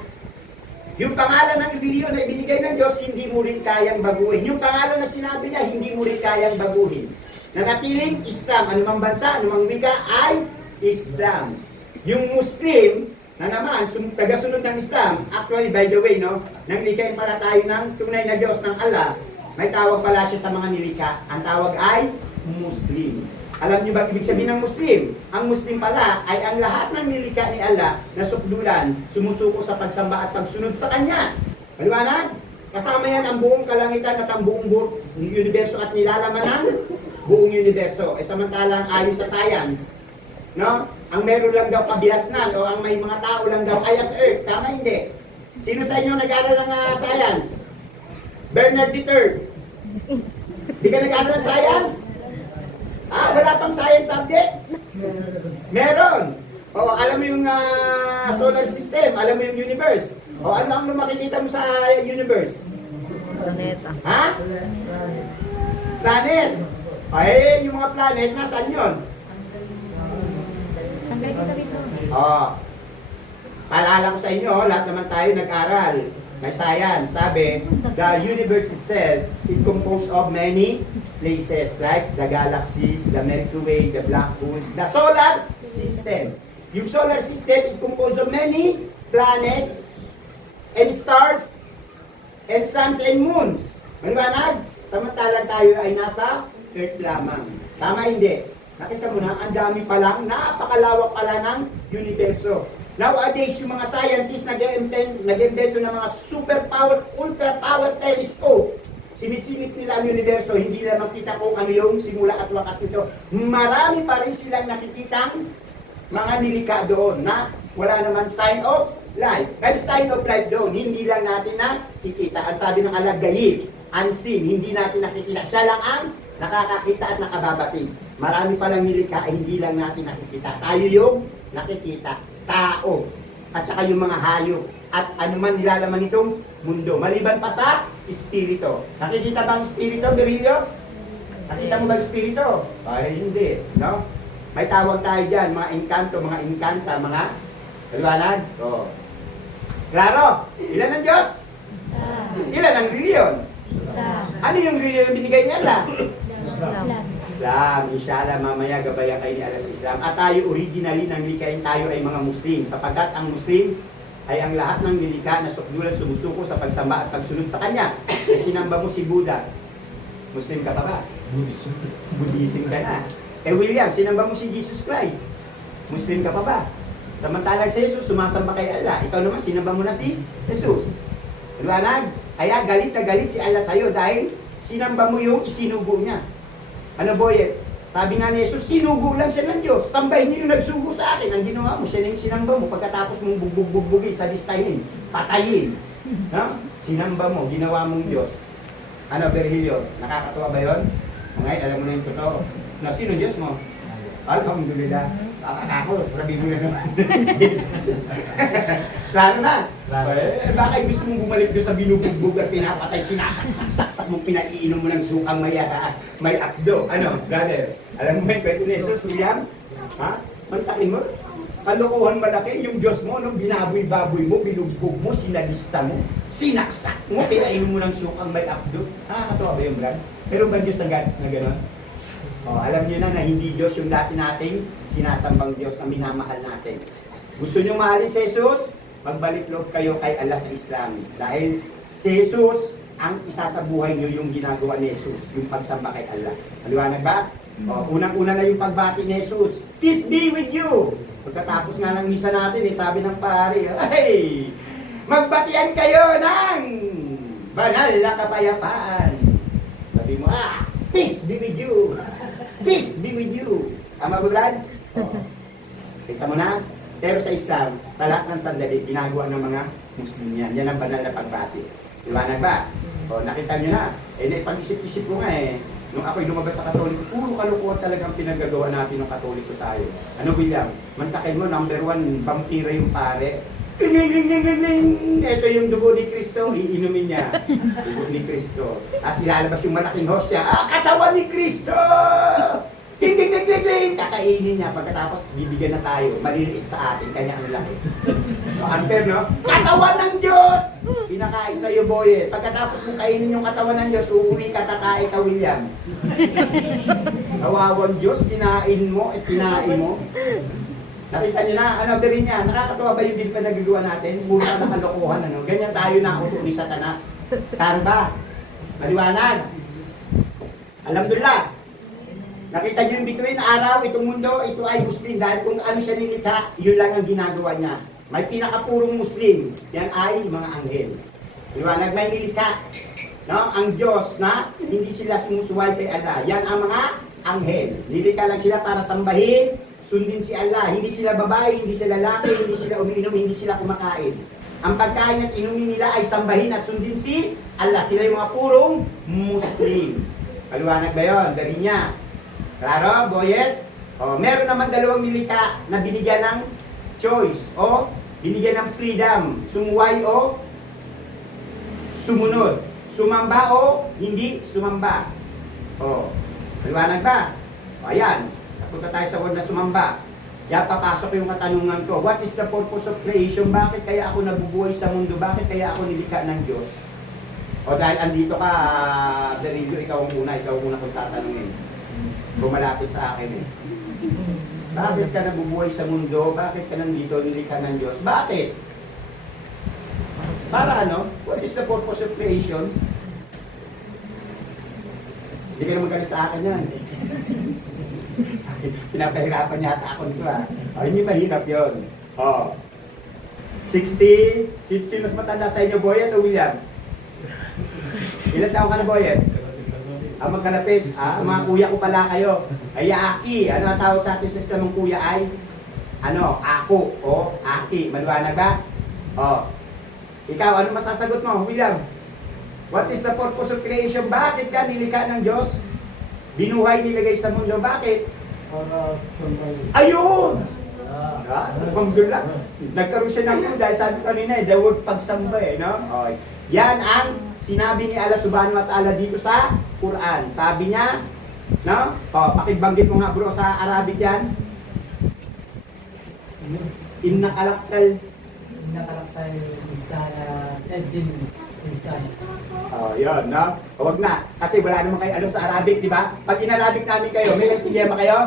yung pangalan ng reliyon na ibinigay ng Diyos, hindi mo rin kayang baguhin. Yung pangalan na sinabi niya, hindi mo rin kayang baguhin. Nanatiling Islam, anumang bansa, anumang wika ay Islam. Yung Muslim, na naman, tagasunod ng Islam, actually by the way, no, nang likayin pala tayo ng tunay na Diyos ng Allah, may tawag pala siya sa mga nilika. Ang tawag ay Muslim. Alam niyo ba ibig sabihin ng Muslim? Ang Muslim pala ay ang lahat ng nilika ni Allah na sukdulan, sumusuko sa pagsamba at pagsunod sa Kanya. Maliwanag? Kasama yan ang buong kalangitan at ang buong universo at nilalaman ng buong universo. Eh samantalang ayon sa science, no? Ang meron lang daw kabihasnan o ang may mga tao lang daw ay ang Earth. Tama hindi? Sino sa inyo nag-aaral ng science? Bernard III. Di ka nag-aaral ng science? Wala pang science subject? Meron. O, alam mo yung solar system, alam mo yung universe. O, ano ang makikita mo sa universe? Planeta. Ha? Planet. Ay, yung mga planet, nasaan yun? Tanggalin ko sabi ko. Paalala ko sa inyo, lahat naman tayo nag-aral. May science. Sabi, the universe itself, it composed of many places like the galaxies, the Milky Way, the black holes, the solar system. Yung solar system, it composed of many planets and stars and suns and moons. Maliwanag? Samantalang tayo ay nasa earth lamang. Tama hindi? Nakita mo na, ang dami pa lang, napakalawak pala ng universo. Nowadays, yung mga scientists nag-invento ng mga super-powered, ultra-powered telescope. Sinisilip nila ang universo, hindi nila makita kung ano yung simula at wakas nito. Marami pa rin silang nakikitang mga nilikha doon na wala naman sign of life. May sign of life doon, hindi lang natin nakikita. Ang sabi ng alagayib, unseen, hindi natin nakikita. Siya lang ang nakakakita at nakababati. Marami palang nilikha ay hindi lang natin nakikita. Tayo yung nakikita. Tao. At saka yung mga hayop. At ano man nilalaman itong mundo. Maliban pa sa espiritu. Nakikita ba ang espiritu, Berilio? Nakita mo ba ang espiritu? Ay, hindi. No? May tawag tayo dyan, mga engkanto, mga engkanta, mga kaliwanag. Oh. Klaro? Ilan ang Diyos? Isa. Ilan ang reliyon? Isa. Ano yung reliyon na binigay niya Allah? Islam. Islam, inshallah mamaya gabayan kayo ni Allah sa Islam. At tayo originally nang likayin tayo ay mga Muslim. Sapagkat ang Muslim ay ang lahat ng nilikha na sukdulan sumusuko sa pagsamba at pagsunod sa Kanya. E sinamba mo si Buddha. Muslim ka pa ba? Buddhism. Buddhism ka na. Eh William, sinamba mo si Jesus Christ. Muslim ka pa ba? Samantalang si Jesus, sumasamba kay Allah. Ikaw naman, sinamba mo na si Jesus. Liwanag? Kaya galit na galit si Allah sa'yo dahil sinamba mo yung isinugo niya. Ano boyet? Sabi nga ni Jesus, sinugo lang siya ng Diyos. Sambahin niyo yung nagsugo sa akin. Ang ginawa mo, siya na yung sinamba mo. Pagkatapos mong bugbog-bugbogin, sadistahin, patayin. No? Sinamba mo, ginawa mong Diyos. Ano, Virgilio? Nakakatuwa ba yun? Ngayon, alam mo na yung totoo. Na, sino Diyos mo? Alhamdulillah. Ako, sabi mo na naman. Klaro na. Eh, baka gusto mong bumalik doon sa binubugbog at pinapatay, sinasaksak mong pinaiinom mo ng sukang may akdo. Ano, brother? Alam mo yung kwento ni Jesus, William? Ha? Mantakin mo? Kalokohan malaki, yung Diyos mo, no, binaboy-baboy mo, binugbog mo, sinalista mo, sinaksak mo, pinainom mo ng sukang may akdo. Nakakatawa ba yung brad? Pero ba Diyos na gano'n? Oh, alam niyo na hindi Diyos yung dati nating sinasambang Diyos na minamahal natin. Gusto niyo mahalin si Jesus? Magbalik loob kayo kay Allah sa Islam. Dahil si Jesus, ang isa sa buhay niyo yung ginagawa ni Jesus, yung pagsamba kay Allah. Maliwanag ba? Oh, unang-una na yung pagbati ni Jesus. Peace be with you! Pagkatapos nga ng misa natin, sabi ng pare, ay, magbatian kayo ng banal na kapayapaan. Sabi mo, peace be with you! Peace be with you! Tama ba, Brad? Oh. Kita mo na? Pero sa Islam, sa lahat ng sandali, ginagawa ng mga Muslim yan. Yan ang banal na pagbati. Liwanag ba? O, nakita nyo na. Eh, naipag-isip-isip ko nga eh. Nung ako'y lumabas sa Katoliko, puro kalukuhan talagang pinagagawa natin ng Katoliko tayo. Ano, William? Mantakin mo, number 1, vampira yung pare. Ling. Ito yung dugo ni Kristo, iinumin niya. Dugo ni Kristo. As ilalabas yung malaking hostya, katawan ni Kristo! Ding! Kakainin niya. Pagkatapos, bibigyan na tayo. Maliliit sa atin, kanya ang laki. So, unfair, no? Katawan ng Diyos! Pinakain sa'yo, boy. Pagkatapos mong kainin yung katawan ng Diyos, uuwi ka, kakain ka, William. Kawawang Diyos, kinain mo at kinain mo. Nakita niyo na, ano ba rin niya? Nakakatawa ba yung din pa nagagawa natin? Mura na kalokohan, ano? Ganyan tayo na uto ni Satanas. Tarba. Maliwanag. Alhamdulillah. Nakita niyo yung bituin, araw, itong mundo, ito ay Muslim. Dahil kung ano siya nilikha, yun lang ang ginagawa niya. May pinakapurong Muslim. Yan ay mga anghel. Maliwanag, may nilikha. No? Ang Diyos na hindi sila sumusuway kay Allah. Yan ang mga anghel. Nilikha lang sila para sambahin, sundin si Allah. Hindi sila babae, hindi sila lalaki, hindi sila umiinom, hindi sila kumakain. Ang pagkain at inumin nila ay sambahin at sundin si Allah. Sila yung mga purong Muslim. Paliwanag ba yun? Dari niya. Klaro, boyet? O, meron naman dalawang nilikha na binigyan ng choice o binigyan ng freedom. Sumuway o sumunod. Sumamba o hindi sumamba. O, paliwanag ba? O, ayan. Punta tayo sa word na sumamba. Diyan papasok yung katanungan ko. What is the purpose of creation? Bakit kaya ako nabubuhay sa mundo? Bakit kaya ako nilikha ng Diyos? O dahil andito ka, Darillo, ikaw ang una kung tatanungin. Bumalapit sa akin eh. Bakit ka nabubuhay sa mundo? Bakit ka nandito nilikha ng Diyos? Bakit? Para ano? What is the purpose of creation? Hindi ka naman galing sa akin yan. Pinapahirapan yata ako nito ah. O, hindi mahirap yun. O. 60. Sino mas matanda sa inyo, Boyet o William? Ilan taon ka na, Boyet? Magkalapit. Mga kuya ko pala kayo. Ay, Aki. Ano ang tawag sa atin sa Islamong kuya ay? Ako. O, Aki. Maliwanag ba? O. Ikaw, ano masasagot mo, William? What is the purpose of creation? Bakit ka nilikha ng Diyos? Binuhay nilagay sa mundo. Bakit? Para sambay. Ayun! Alhamdulillah. Nagkaroon siya ng clue dahil sabi kanina the word pagsamba no? Okay. Yan ang sinabi ni Allah subhanahu wa ta'ala dito sa Quran. Sabi niya, no? Pakibanggit mo nga bro sa Arabic yan. Inna kalaktal Insana, Edin, Insana. Yun, no? Huwag na. Kasi wala naman kayo alam sa Arabic, di ba? Pag in-Arabic namin kayo, may nagtindihan ba kayo?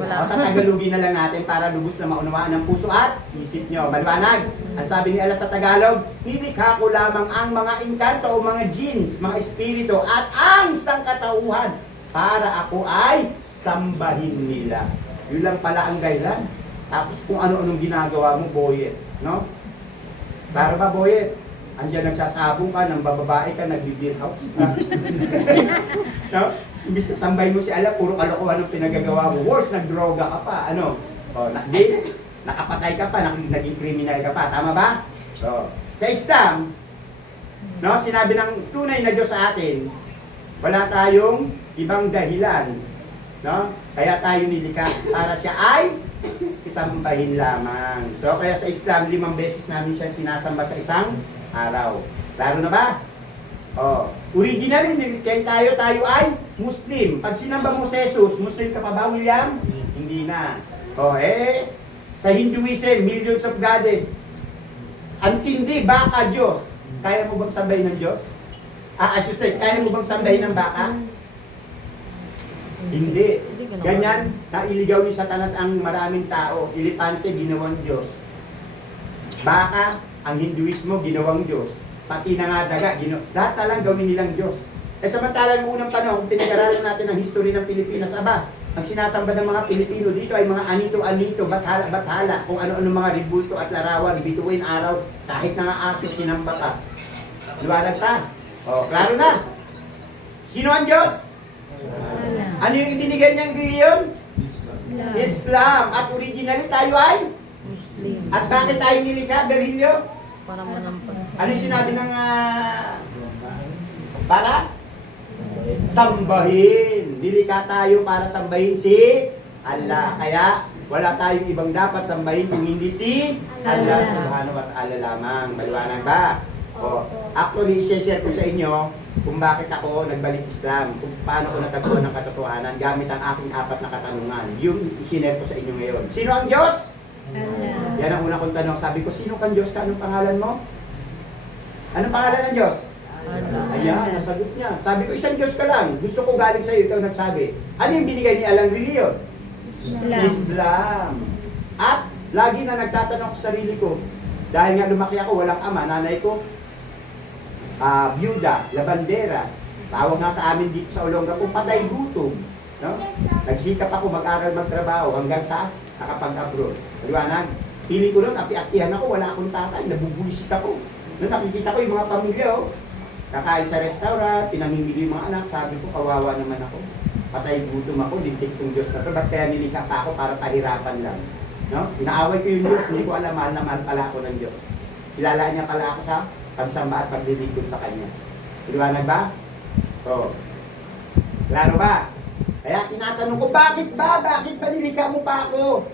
Wala. Tatagalugin na lang natin para lubos na maunawaan ng puso at isip nyo. Maliwanag. Ang sabi ni Allah sa Tagalog, nilikha ko lamang ang mga inkanto o mga jinns, mga espiritu at ang sangkatauhan para ako ay sambahin nila. Yun lang pala ang dahilan. Tapos kung ano-anong ginagawa mo, Boyet, no? Klaro ba, Boyet? Andiyan nagsasabong ka, nang bababae ka, nag-beer house ka. No? Imbis na sambay mo si Allah, puro kalokohan ang pinagagawa mo. Worse, nagdroga ka pa. Nakapatay ka pa, naging criminal ka pa. Tama ba? So, sa Islam, no, sinabi ng tunay na Diyos sa atin, wala tayong ibang dahilan. No? Kaya tayo nilikha para siya ay sambahin lamang. So, kaya sa Islam, 5 beses namin siya sinasamba sa isang araw. Klaro na ba? Originally, kaya tayo ay Muslim. Pag sinamba mo si Jesus, Muslim ka pa ba, William? Hindi na. Sa Hinduism, millions of goddess. Ang tindi, baka Diyos. Kaya mo bang sambahin ng Diyos? I should say, kaya mo bang sambahin ng baka? Hindi. Ganyan, nailigaw ni Satanas ang maraming tao. Elepante, ginawang Diyos. Baka, ang Hinduismo, ginawang Diyos. Pati na nga daga, lahat na lang gawin nilang Diyos. Samantalang unang panahon, kung pinag-aralan natin ang history ng Pilipinas, ang sinasamba ng mga Pilipino dito ay mga anito-anito, bathala, kung ano-ano mga ribulto at larawan, bituin araw, kahit na nga aso, sinamba ka. Liwanag ta? Klaro na. Sino ang Diyos? Ano yung ibinigay niyang reliyon? Islam. At originally tayo ay? Muslim. At bakit tayo nilikha? Berhilyo? Para manampag. Ano yung sinabi ng para? Sambahin. Nilikha tayo para sambahin si Allah. Kaya wala tayong ibang dapat sambahin kung hindi si Allah subhanahu wa ta'ala lamang. Maliwanag ba? Actually, i-share ko sa inyo kung bakit ako nagbalik Islam, kung paano ko natagpuan ng katotohanan gamit ang aking 4 na katanungan. Yung i-share ko sa inyo ngayon. Sino ang Diyos? Allah. Yan ang una kong tanong. Sabi ko, sino kang Diyos ka? Anong pangalan mo? Anong pangalan ng Diyos? Allah. Ayan, nasagot niya. Sabi ko, isang Diyos ka lang. Gusto ko galing sa'yo, ikaw nagsabi. Ano yung binigay ni Allah ang reliyon? Islam. At lagi na nagtatanong ko sa sarili ko, dahil nga lumaki ako, walang ama, nanay ko, byuda, labandera, tawag nga sa amin dito sa Olonga kung patay gutom. No? Nagsikap ako mag-aral, magtrabaho hanggang sa nakapag-abroad. Maliwanag, pili ko nun, api-apihan ako, wala akong tatay, nabubulisit ako. Noon nakikita ko yung mga pamilya, kakain sa restaurant, pinamimili yung mga anak, sabi ko, kawawa naman ako. Patay gutom ako, lintik kong Diyos na to, ba't kaya nilikha pa ako para pahirapan lang? No? Inaaway ko yung Diyos, hindi ko alam, mahal na mahal pala ako ng Diyos. Ilalaan niya pala ako sa pagsamba at paglilingkod sa Kanya. Liwanag ba? Klaro ba? Kaya tinatanong ko, bakit ba? Bakit pa nilikha mo pa ako?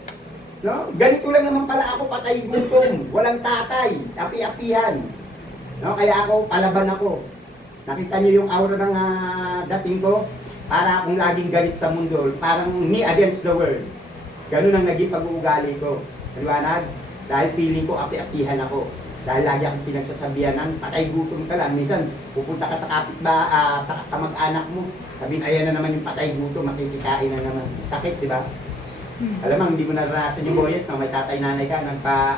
No? Ganito lang naman pala ako, patay gutom, walang tatay, api-apihan. No? Kaya ako, palaban ako. Nakita niyo yung aura ng dating ko? Para akong laging galit sa mundo, parang me against the world. Ganun ang naging pag-uugali ko. Liwanag? Dahil feeling ko, api-apihan ako. Dahil lagi akong pinagsasabihan ng patay gutom ka lang. Minsan, pupunta ka sa sa kamag-anak mo. Sabihin, ayan na naman yung patay gutom, makikikain na naman. Sakit, di ba? Alam mo, hindi mo naranasan yung Boyet, no? May tatay-nanay ka,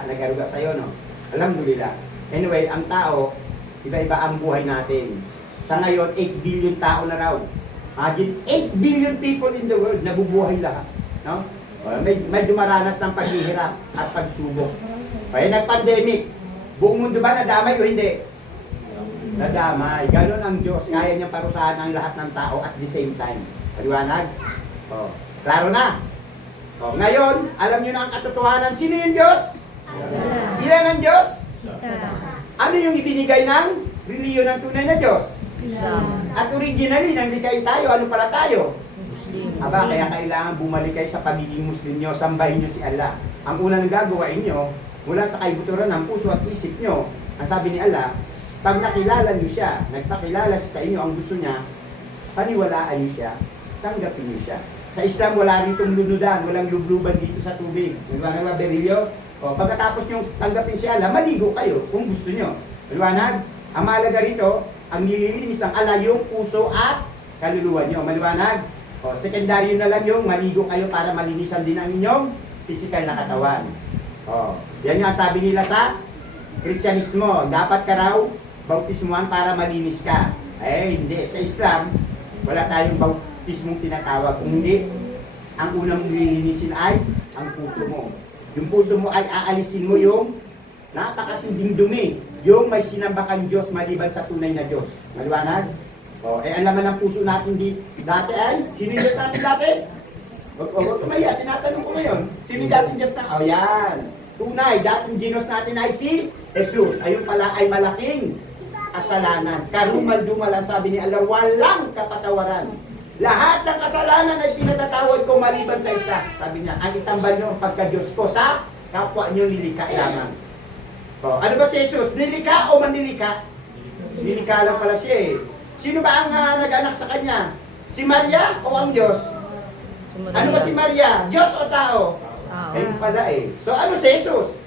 nag-aruga sa'yo, no? Alhamdulillah. Anyway, ang tao, iba-iba ang buhay natin. Sa ngayon, 8 billion tao na raw. Imagine, 8 billion people in the world, nabubuhay lahat. No? May dumaranas ng paghihirap at pagsubok. Kaya nag-pandemic, buong mundo ba nadamay o hindi? Nadamay. Ganon ang Diyos. Kaya niyang parusahan ang lahat ng tao at the same time. Paliwanag? Klaro na? Ngayon, alam niyo na ang katotohanan. Sino yung Diyos? Ilan ang Diyos? Isa. Ano yung ibinigay ng reliyon ng tunay na Diyos? Islam. At originally, nang likay tayo, ano pala tayo? Muslim. Aba, kaya kailangan bumalik kayo sa pagiging Muslim nyo, sambahin nyo si Allah. Ang unang gagawin nyo, mula sa kaibuturan ng puso at isip nyo, ang sabi ni Allah, pag nakilala nyo siya, nagpakilala siya sa inyo, ang gusto niya, paniwalaan nyo siya, tanggapin nyo siya. Sa Islam, wala rin itong lunudan, walang lubluban dito sa tubig. Maliwanag ba, Berilio? Pagkatapos nyo tanggapin si Allah, maligo kayo kung gusto nyo. Maliwanag? Ang mahalaga rito, ang nililinis ng Allah yung puso at kaluluwa nyo. Maliwanag? Sekundaryo na lang yung maligo kayo para malinisan din ang inyong physical na katawan. Yan nga sabi nila sa Kristyanismo, dapat ka raw bautismuhan para malinis ka. Eh, hindi. Sa Islam, wala tayong bautismong tinatawag. Kung hindi, ang unang mong lilinisin ay ang puso mo. Yung puso mo ay aalisin mo yung napakatinding dumi. Yung may sinambakan Diyos maliban sa tunay na Diyos. Maliwanag? Ang laman ng puso natin dati ay, sino yung Diyos natin dati? Huwag tumaya, tinatanong ko ngayon. Sino yung dating Diyos na? Yan. Tunay, dating Diyos natin ay si Jesus. Ayun pala ay malaking kasalanan. Karumal-dumal ang sabi ni Allah, walang kapatawaran. Lahat ng kasalanan ay pinatatawad ko maliban sa isa. Sabi niya, ang itambal nyo ang pagka-Diyos ko sa kapwa nyo nilika lamang. Ano ba si Jesus? Nilika o manilika? Nilika lang pala siya eh. Sino ba ang nag-anak sa kanya? Si Maria o ang Diyos? Ano ba si Maria? Diyos o tao? Tao. Ayun pala eh. So ano si Jesus?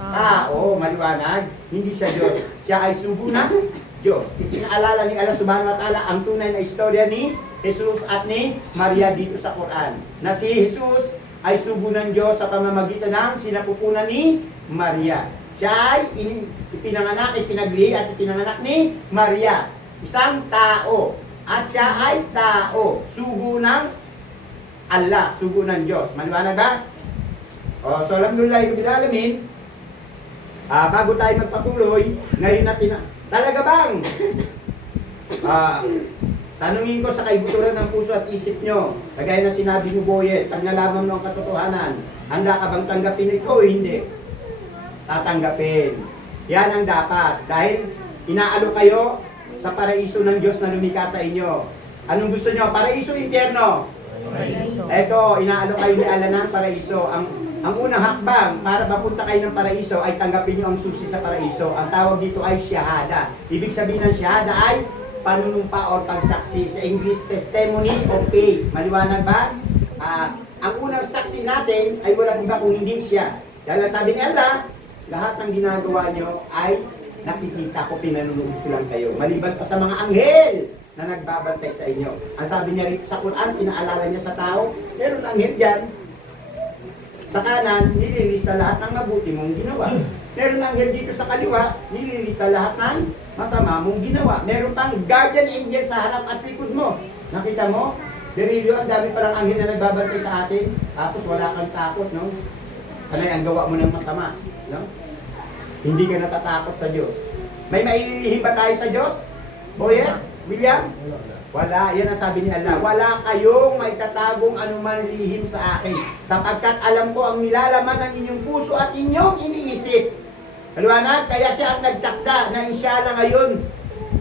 Tao. Maliwanag. Hindi siya Diyos. Siya ay sugo ng Diyos. Ipinaalala ni Allah subhanahu wa ta'ala ang tunay na istorya ni Jesus at ni Maria dito sa Quran. Na si Jesus ay sugo ng Diyos sa pamamagitan ng sinapupunan ni Maria. Siya ay ipinanganak, ipinaglihi at ipinanganak ni Maria. Isang tao. At siya ay tao. Sugo ng Allah. Sugo ng Diyos. Maliwanag ba? So alhamdulillah, ibig alamin, bago tayo magpatuloy, ngayon natin talaga bang? Tanungin ko sa kaibuturan ng puso at isip nyo, kagaya na sinabi ni Boyet, pag nalaman mo ang katotohanan, handa ka bang tanggapin ito o hindi? Tatanggapin. Yan ang dapat. Dahil inaalo kayo sa paraiso ng Diyos na lumikha sa inyo. Anong gusto nyo? Paraiso, impyerno? Paraiso. Eto, inaalo kayo ni Allah ng paraiso. Ang unang hakbang para mapunta kayo ng paraiso ay tanggapin nyo ang susi sa paraiso. Ang tawag dito ay syahada. Ibig sabihin ng syahada ay panunumpa o pagsaksi. Sa English, testimony o faith. Maliwanag ba? Ang unang saksi natin ay walang iba kung hindi siya. Dahil sabi ni Allah, lahat ng ginagawa nyo ay nakikita ko, pinanunood ko lang kayo. Maliban pa sa mga anghel na nagbabantay sa inyo. Ang sabi niya rito sa Quran, pinaalala niya sa tao, meron anghel dyan. Sa kanan, nililis sa lahat ng mabuti mong ginawa. Meron anghel dito sa kaliwa, nililis sa lahat ng masama mong ginawa. Meron pang guardian angel sa harap at likod mo. Nakita mo? Berilio, ang dami palang anghel na nagbabantay sa atin. Tapos wala kang takot, no? Kanay ang gawa mo ng masama, no? Hindi ka natatakot sa Diyos. May maililihim ba tayo sa Diyos? Boyet? William? Wala. Yan ang sabi ni Allah. Wala kayong maitatagong anuman lihim sa akin. Sapagkat alam ko ang nilalaman ng inyong puso at inyong iniisip. Maliwanag? Kaya siya ang nagtakda na inshallah ngayon.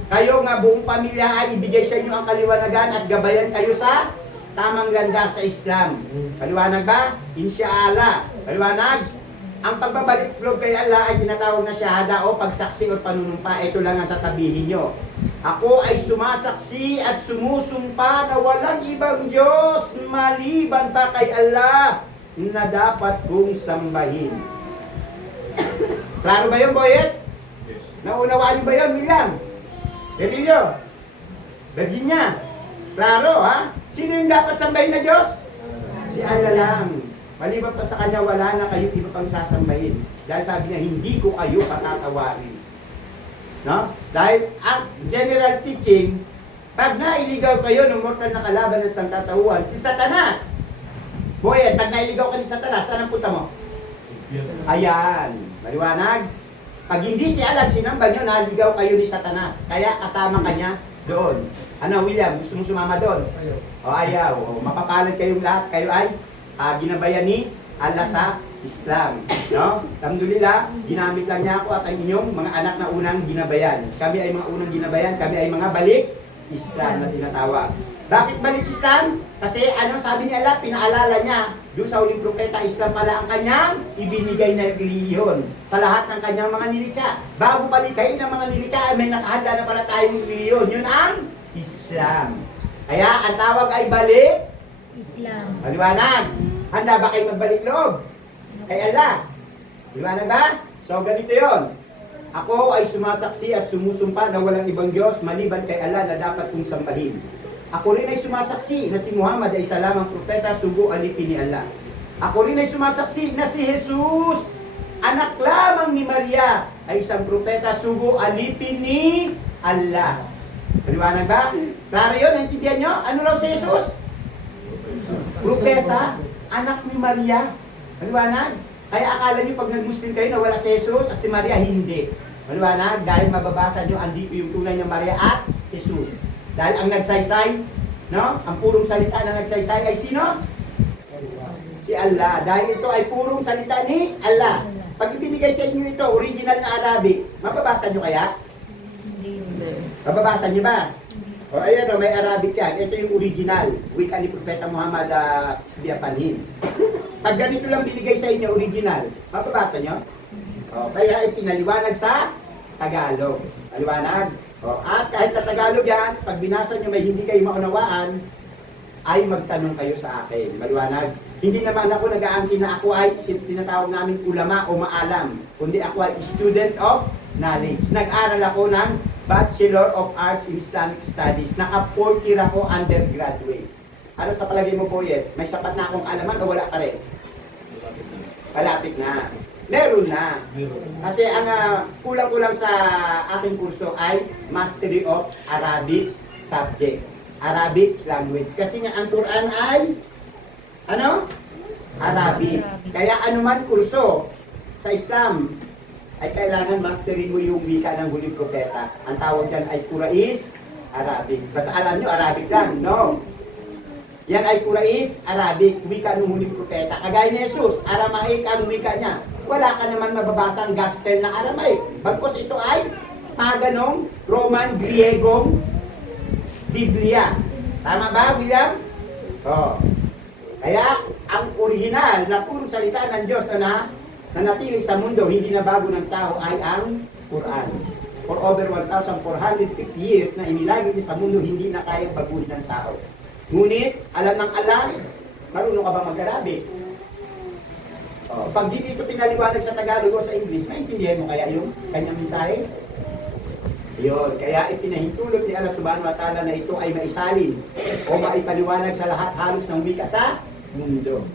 Kayo nga buong pamilya ay ibigay sa inyo ang kaliwanagan at gabayan kayo sa tamang landas sa Islam. Maliwanag ba? Inshallah. Maliwanag? Ang pagbabalik loob kay Allah ay tinatawag na syahada o pagsaksi o panunumpa. Ito lang ang sasabihin nyo. Ako ay sumasaksi at sumusumpa na walang ibang Diyos maliban pa kay Allah na dapat kong sambahin. Klaro ba yun, Boyet? Yes. Naunawaan ba yun, William? Berilio? Virginia? Klaro, ha? Sino yung dapat sambahin na Diyos? Si Allah lang. Maliban pa sa kanya, wala na kayo iba pang sasambahin. Dahil sabi niya, hindi ko kayo patatawarin. No? Dahil ang general teaching, Pag nailigaw kayo ng mortal na kalaban ng sangkatauhan, si Satanas. Boyet, pag nailigaw ka ni Satanas, saan ang punta mo? Ayan, maliwanag. Pag hindi si Alag sinamba nyo, naligaw kayo ni Satanas. Kaya kasama ka niya doon. Ano, William, gusto mong sumama doon? Ayaw. O ayaw, o, mapapalad kayong lahat. Kayo ay ginabayan ni Allah sa Islam. No? Alhamdulillah, ginamit lang niya ako at ang inyong mga anak na unang ginabayan. Kami ay mga unang ginabayan, kami ay mga balik Islam na tinatawag. Bakit balik Islam? Kasi ano sabi ni Allah, pinaalala niya, doon sa huling propeta, Islam pala ang kanyang ibinigay na reliyon sa lahat ng kanyang mga nilikha. Bago palikhain ng mga nilikha, may nakahanda na pala tayong reliyon. Yun ang Islam. Kaya ang tawag ay balik Islam. Maliwanag. Handa ba kayo magbalik loob? Kay Allah. Maliwanag ba? So ganito yon. Ako ay sumasaksi at sumusumpa na walang ibang Diyos maliban kay Allah na dapat kong sambahin. Ako rin ay sumasaksi na si Muhammad ay isa lamang propeta, sugo alipin ni Allah. Ako rin ay sumasaksi na si Jesus, anak lamang ni Maria, ay isang propeta, sugo alipin ni Allah. Maliwanag ba? Klaro yun? Naintindihan nyo? Ano raw si Jesus? Propeta, anak ni Maria. Maliwanag? Kaya akala nyo pag nag-Muslim kayo na wala si Jesus at si Maria, hindi. Maliwanag? Dahil mababasa nyo, andito yung tunay ng Maria at Jesus. Dahil ang nagsaysay, no? Ang purong salita na nagsaysay ay sino? Si Allah. Dahil ito ay purong salita ni Allah. Pag ibinigay sa inyo ito, original na Arabic, mababasa nyo kaya? Mababasa nyo ba? O ayan o, may Arabic yan. Ito yung original. Wika ni Propeta Muhammad Sbiapanin. Pag ganito lang binigay sa inyo, original, mababasa nyo? O, kaya ay pinaliwanag sa Tagalog. Maliwanag? O, at kahit sa Tagalog yan, pag binasa nyo may hindi kayo maunawaan, ay magtanong kayo sa akin. Maliwanag? Hindi naman ako nag-aangkin na ako ay tinatawag namin ulama o maalam, kundi ako ay student of knowledge. Nag-aral ako ng Bachelor of Arts in Islamic Studies. Naka-4 year ako undergraduate. Ano sa palagay mo, Boyet? May sapat na akong alaman o wala pa rin? Malapit na. Meron na. Kasi ang kulang-kulang sa aking kurso ay Mastery of Arabic Subject. Arabic Language. Kasi nga ang Quran ay ano? Arabic. Kaya anuman kurso sa Islam ay kailangan masterin mo yung wika ng huling propeta. Ang tawag yan ay Quraish Arabic. Basta alam nyo, Arabic lang. No. Yan ay Quraish Arabic, wika ng huling propeta. Kagaya ni Jesus, Aramaic ang wika niya. Wala ka naman mababasang gospel na Aramaic. Bagkos ito ay paganong, Roman, Griegong Biblia. Tama ba, William? Oh. Kaya, ang original na purong salita ng Diyos na nanatili sa mundo, hindi na bago ng tao, ay ang Quran. For over 1,450 years na inilagay niya sa mundo, hindi na kaya baguhin ng tao. Ngunit, alam ng alam, marunong ka ba mag-Arabic? Oh, pag di ito pinaliwanag sa Tagalog o sa English, maintindihan mo kaya yung kanyang mensahe? Yun, kaya ipinahintulot ni Allah Subhanahu wa Ta'ala na ito ay maisalin o maipaliwanag sa lahat halos ng wika sa mundo.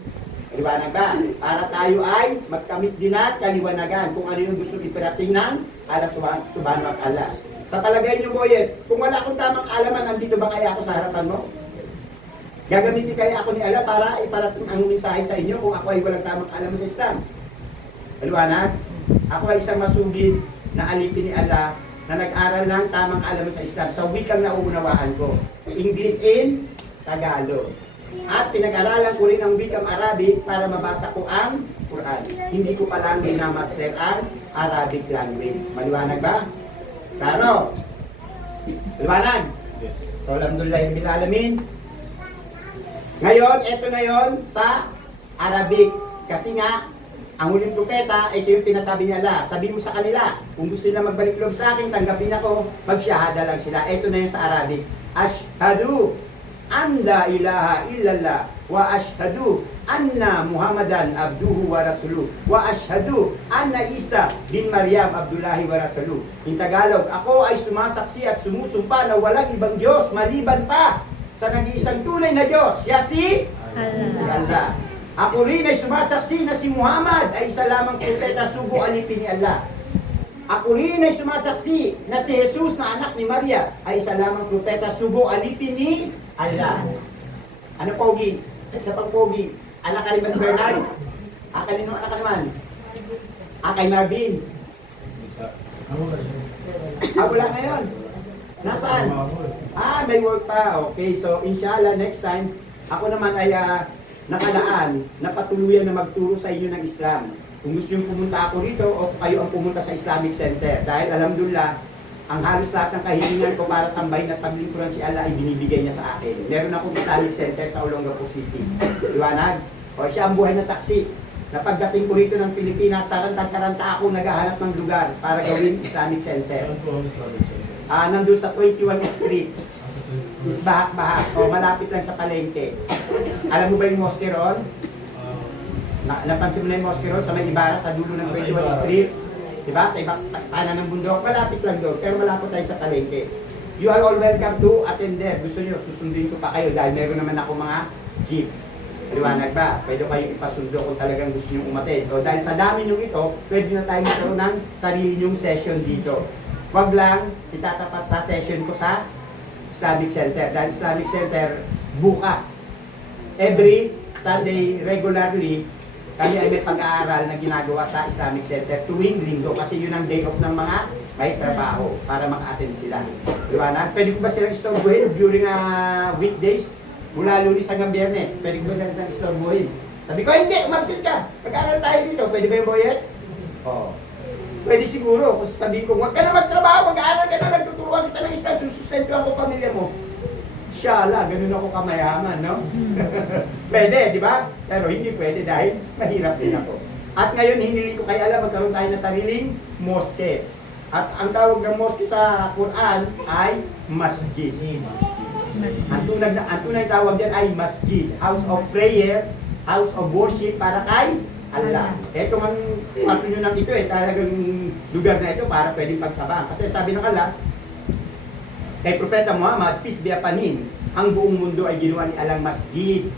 Paliwanag ba? Para tayo ay magkamit din na kaliwanagan kung ano yung gusto iparating ng Allah Subhanahu wa Ta'ala. Sa palagay niyo, Boyet, kung wala akong tamang alaman, nandito ba kaya ako sa harapan mo? Gagamitin kaya ako ni Allah para iparating ang mensahe sa inyo kung ako ay walang tamang alaman sa Islam? Paliwanag? Ako ay isang masugid na alipin ni Allah na nag-aral ng tamang alaman sa Islam sa wikang nauunawaan ko. English in Tagalog. At pinag-aralan ko rin ang wikang Arabic para mabasa ko ang Quran. Hindi ko pa lang dinamaster ang Arabic language. Maliwanag ba? Klaro? Maliwanag? So, alhamdulillah, alamin. Ngayon, eto na yon sa Arabic. Kasi nga, ang huling propeta, ito yung pinasabi niya Allah. Sabi mo sa kanila, kung gusto nila magbalik loob sa akin, tanggapin ako, magsyahada lang sila. Ito na yun sa Arabic. Ashhadu an la ilaha illallah wa ashhadu anna Muhammadan abduhu wa rasuluh wa ashhadu anna Isa bin Maryam Abdullahi wa rasuluh. In Tagalog, ako ay sumasaksi at sumusumpa na walang ibang Diyos maliban pa sa nag-iisang tunay na Diyos. Siya si Allah. Ako rin ay sumasaksi na si Muhammad ay isa lamang propeta, sugo alipin ni Allah. Ako rin ay sumasaksi na si Jesus na anak ni Maria ay isa lamang propeta, sugo alipin ni Allah. Ano pogi? Isa pang pogi. Anak ka ni Bernard. Kanino anak ka naman? Kay Marvin. Wala ngayon. Nasaan? May work pa. Okay, so inshallah next time, ako naman ay nakalaan na patuluyan na magturo sa inyo ng Islam. Kung gusto yung pumunta ako rito o kayo ang pumunta sa Islamic Center. Dahil alhamdulillah, ang halos lahat ng kahilingan ko para sambahin at paglingkuran si Allah ay binibigay niya sa akin. Meron akong Islamic Center sa Olongapo City. Liwanag? O siya ang buhay na saksi. Na pagdating ko rito ng Pilipinas, sarantang-karanta ako naghahanap ng lugar para gawin Islamic Center. Nandun sa 21 Street. Isbahak-bahak. O malapit lang sa palengke. Alam mo ba yung mosque ron? Napansin mo na yung mosque ron sa may Ibarra, sa dulo ng 21 Street? Diba? Sa ibang kanan ng bundok, malapit lang doon. Pero malapit tayo sa palengke. You are all welcome to attend there. Gusto nyo, susundin ko pa kayo dahil meron naman ako mga jeep. Liwanag ba? Pwede kayo ipasundo kung talagang gusto nyo umatid. O dahil sa dami nyo ito, pwede na tayo magkaroon ng sarili nyong session dito. Huwag lang itatapat sa session ko sa Islamic Center. Dahil Islamic Center, bukas. Every Sunday, regularly, kami ay may pag-aaral na ginagawa sa Islamic Center tuwing linggo kasi yun ang day off ng mga may trabaho para maka-attend sila. Liwanag? Pwede ko ba silang istorbohin during weekdays? Mula Lunes hanggang Biyernes. Pwede ko ba silang istorbohin? Sabi ko, hindi, umabsent ka. Pag-aaral tayo dito. Pwede ba yung boyet? Oo. Pwede siguro. Kung sabihin ko, huwag ka na magtrabaho, mag-aaral ka na, nagtuturuan kita ng Islam, susustentuhan ko pamilya mo. Inshallah, ganun ako kamayaman, no? Pwede, di ba? Pero hindi pwede dahil mahirap din ako. At ngayon, hiniling ko kay Allah, magkaroon tayo ng sariling mosque. At ang tawag ng mosque sa Quran ay masjid. Ang tunay tawag yan ay masjid. House of prayer, house of worship para kay Allah. Ito ang nyo ng ito talagang lugar na ito para pwedeng pagsabang. Kasi sabi ng Allah, kay Propeta Muhammad, peace be upon him, ang buong mundo ay ginawa ni Allah masjid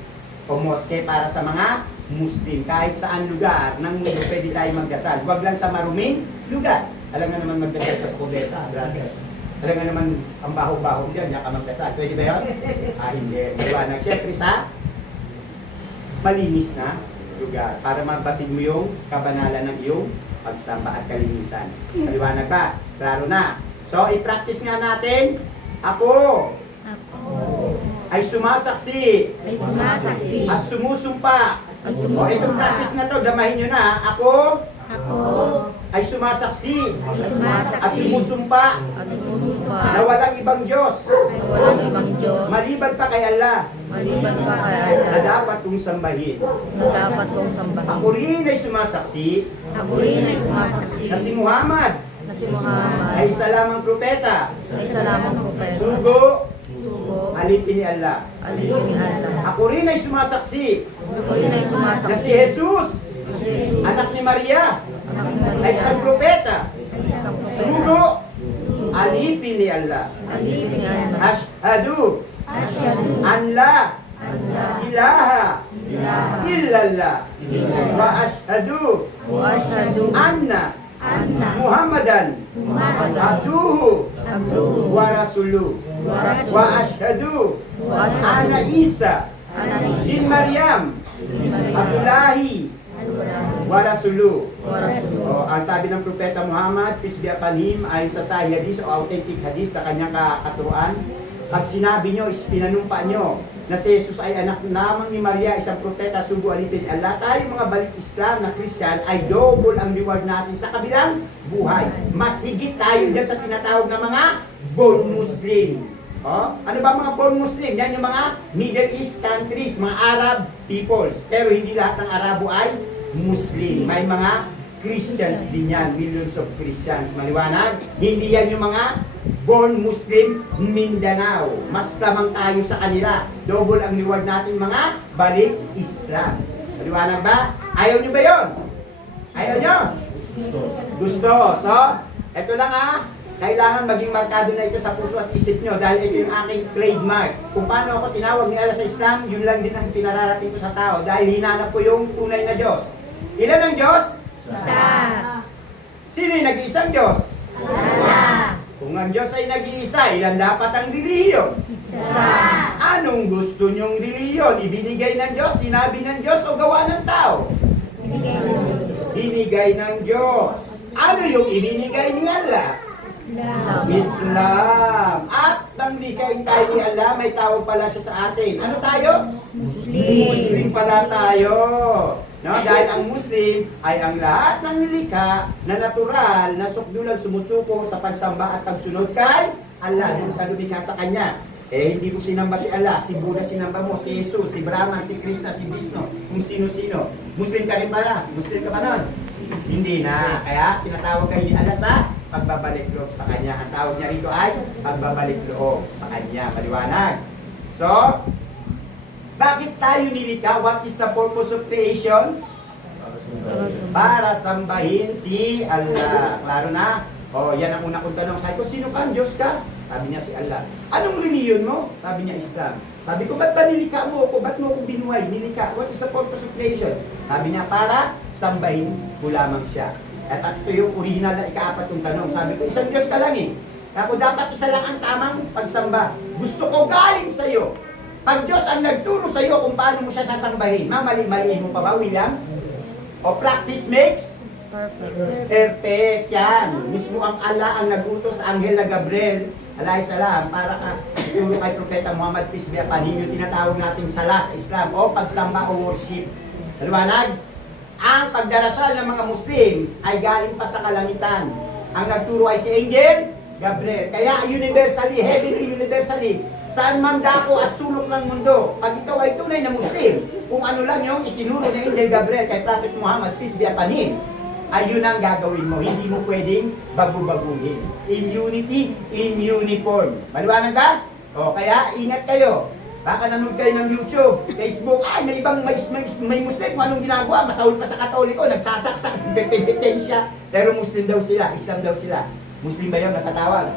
o mosque para sa mga Muslim. Kahit saan lugar ng mundo pwede tayo magdasal. Huwag lang sa maruming lugar. Alam nga naman magdasal ka sa kubeta, brother. Alam nga naman ang baho-baho dyan, yaka magdasal. Pwede ba yun? Hindi. Liwanag. Siyempre sa malinis na lugar para mabatid mo yung kabanalan ng iyong pagsamba at kalinisan. Liwanag ba? Klaro na. So, i-practice nga natin. Ako ay sumasaksi at sumusumpa. O, itong practice na to, gamahin nyo na. Ako ay sumasaksi at sumusumpa na walang ibang Diyos maliban pa kay Allah na dapat kong sambahin. Ako rin ay sumasaksi na si Muhammad ay isa lamang propeta. Sugo alipin ni Allah. Ako rin ay sumasaksi na si Jesus, anak ni Maria, ay isang propeta. Sugo alipin ni Allah. Ashhadu an la ilaha illallah wa ashhadu anna Muhammadan abduhu wa rasuluh wa ashhadu anna Isa bin Maryam Abdullahi wa rasuluh. Ang sabi ng Propeta Muhammad, peace be upon him, ay sa Sahih Hadith o authentic hadith sa kanyang katuruan. Pag sinabi nyo, pinanumpa nyo na si Jesus ay anak namang ni Maria, isang propeta, sugo alipin ni Allah, tayo mga balik Islam na Christian ay double ang reward natin sa kabilang buhay. Mas higit tayo dyan sa tinatawag na mga born Muslim. Ano ba mga born Muslim? Yan yung mga Middle East countries, mga Arab peoples. Pero hindi lahat ng Arabo ay Muslim. May mga Christians din yan, millions of Christians. Maliwanag? Hindi yan yung mga born Muslim Mindanao. Mas lamang tayo sa kanila. Double ang reward natin mga balik Islam. Maliwanag ba? Ayaw nyo ba yun? Ayaw nyo? Gusto. So, eto lang kailangan maging markado na ito sa puso at isip nyo dahil ito yung aking trademark. Kung paano ako tinawag ni Allah sa Islam, yun lang din ang pinararating ko sa tao dahil hinanap ko yung tunay na Diyos. Ilan ang Diyos? Isa. Sino yung nag-iisang Diyos? Allah. Kung ang Diyos ay nag-iisa, ilan dapat ang relihiyon? Isa. Anong gusto nyong relihiyon? Ibinigay ng Diyos, sinabi ng Diyos, o gawa ng tao? Binigay ng Diyos. Binigay ng Diyos. Ano yung ibinigay ni Allah? Islam. Islam. At nang likain tayo ni Allah, may tawag pala siya sa atin. Ano tayo? Muslim. Muslim pala tayo. No? Dahil ang Muslim ay ang lahat ng nilikha na natural, na sukdulan sumusuko sa pagsamba at pagsunod kay Allah, dun sa lumikha sa Kanya. Eh, hindi mo sinamba si Allah, si Buddha sinamba mo, si Jesus, si Brahman, si Krishna, si Vishnu, kung sino-sino. Muslim ka rin pala. Muslim ka ba nun? Hindi na. Kaya tinatawag kayo ni Allah sa pagbabalik loob sa Kanya. Ang tawag niya rito ay pagbabalik loob sa Kanya. Maliwanag. So, bakit tayo nilikha? What is the purpose of creation? Para sambahin si Allah. Klaro na? O, yan ang una kong tanong. Sabi ko, sino ka? Diyos ka? Sabi niya si Allah. Anong reliyon mo? Sabi niya Islam. Sabi ko, ba't ba nilikha mo ako? Ba't mo ako binuhay? Nilikha. What is the purpose of creation? Sabi niya, para sambahin mo lamang siya. At ito yung original na ikaapat kong tanong. Sabi ko, isang Diyos ka lang eh. Ako dapat isa lang ang tamang pagsamba. Gusto ko galing sa'yo. Pag Diyos ang nagturo sa'yo kung paano mo siya sasambahin, mamali-maliin mo pa ba, William? O practice makes Perfect. perfect. Yan. Mismo ang Allah ang nagutos sa Anghel na Gabriel, alayhi salam, para ituro kay Propeta Muhammad, peace be upon him, yung tinatawag nating sala sa Islam, o pagsamba o worship. Maliwanag? Ang pagdarasal ng mga Muslim ay galing pa sa kalangitan. Ang nagturo ay si Angel Gabriel. Kaya universally, heavenly universally, saan man dako at sulok ng mundo, pag ikaw ay tunay na Muslim, kung ano lang yung itinuro ni Angel Gabriel kay Prophet Muhammad, peace be upon him, ay yun ang gagawin mo. Hindi mo pwedeng bagu-baguhin. In unity, in uniform. Maliwanag ka? O, kaya ingat kayo. Baka nanood kayo ng YouTube, Facebook, ay may ibang may Muslim, kung anong ginagawa, masahol pa sa Katoliko, nagsasaksak, dependensya, pero Muslim daw sila, Islam daw sila. Muslim ba yun natatawag?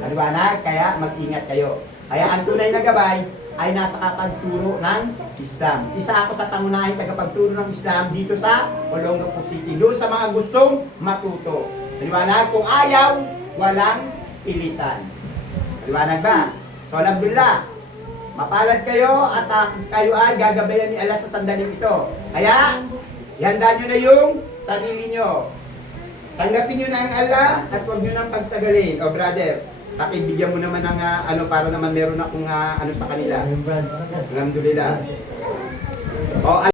Maliwanag? Kaya mag-ingat kayo. Kaya ang tunay na gabay ay nasa kapagturo ng Islam. Isa ako sa pangunahing tagapagturo ng Islam dito sa Olongapo City. Doon sa mga gustong matuto. Maliwanag? Kung ayaw, walang pilitan. Maliwanag ba? So, alhamdulillah, mapalad kayo at kayo ay gagabayan ni Allah sa sandaling ito. Kaya, ihanda nyo na yung sarili nyo. Tanggapin nyo na ang Allah at huwag nyo nang pagtagalin. O brother, pakibigyan mo naman ng para naman meron akong ano sa kanila. Alhamdulillah. O,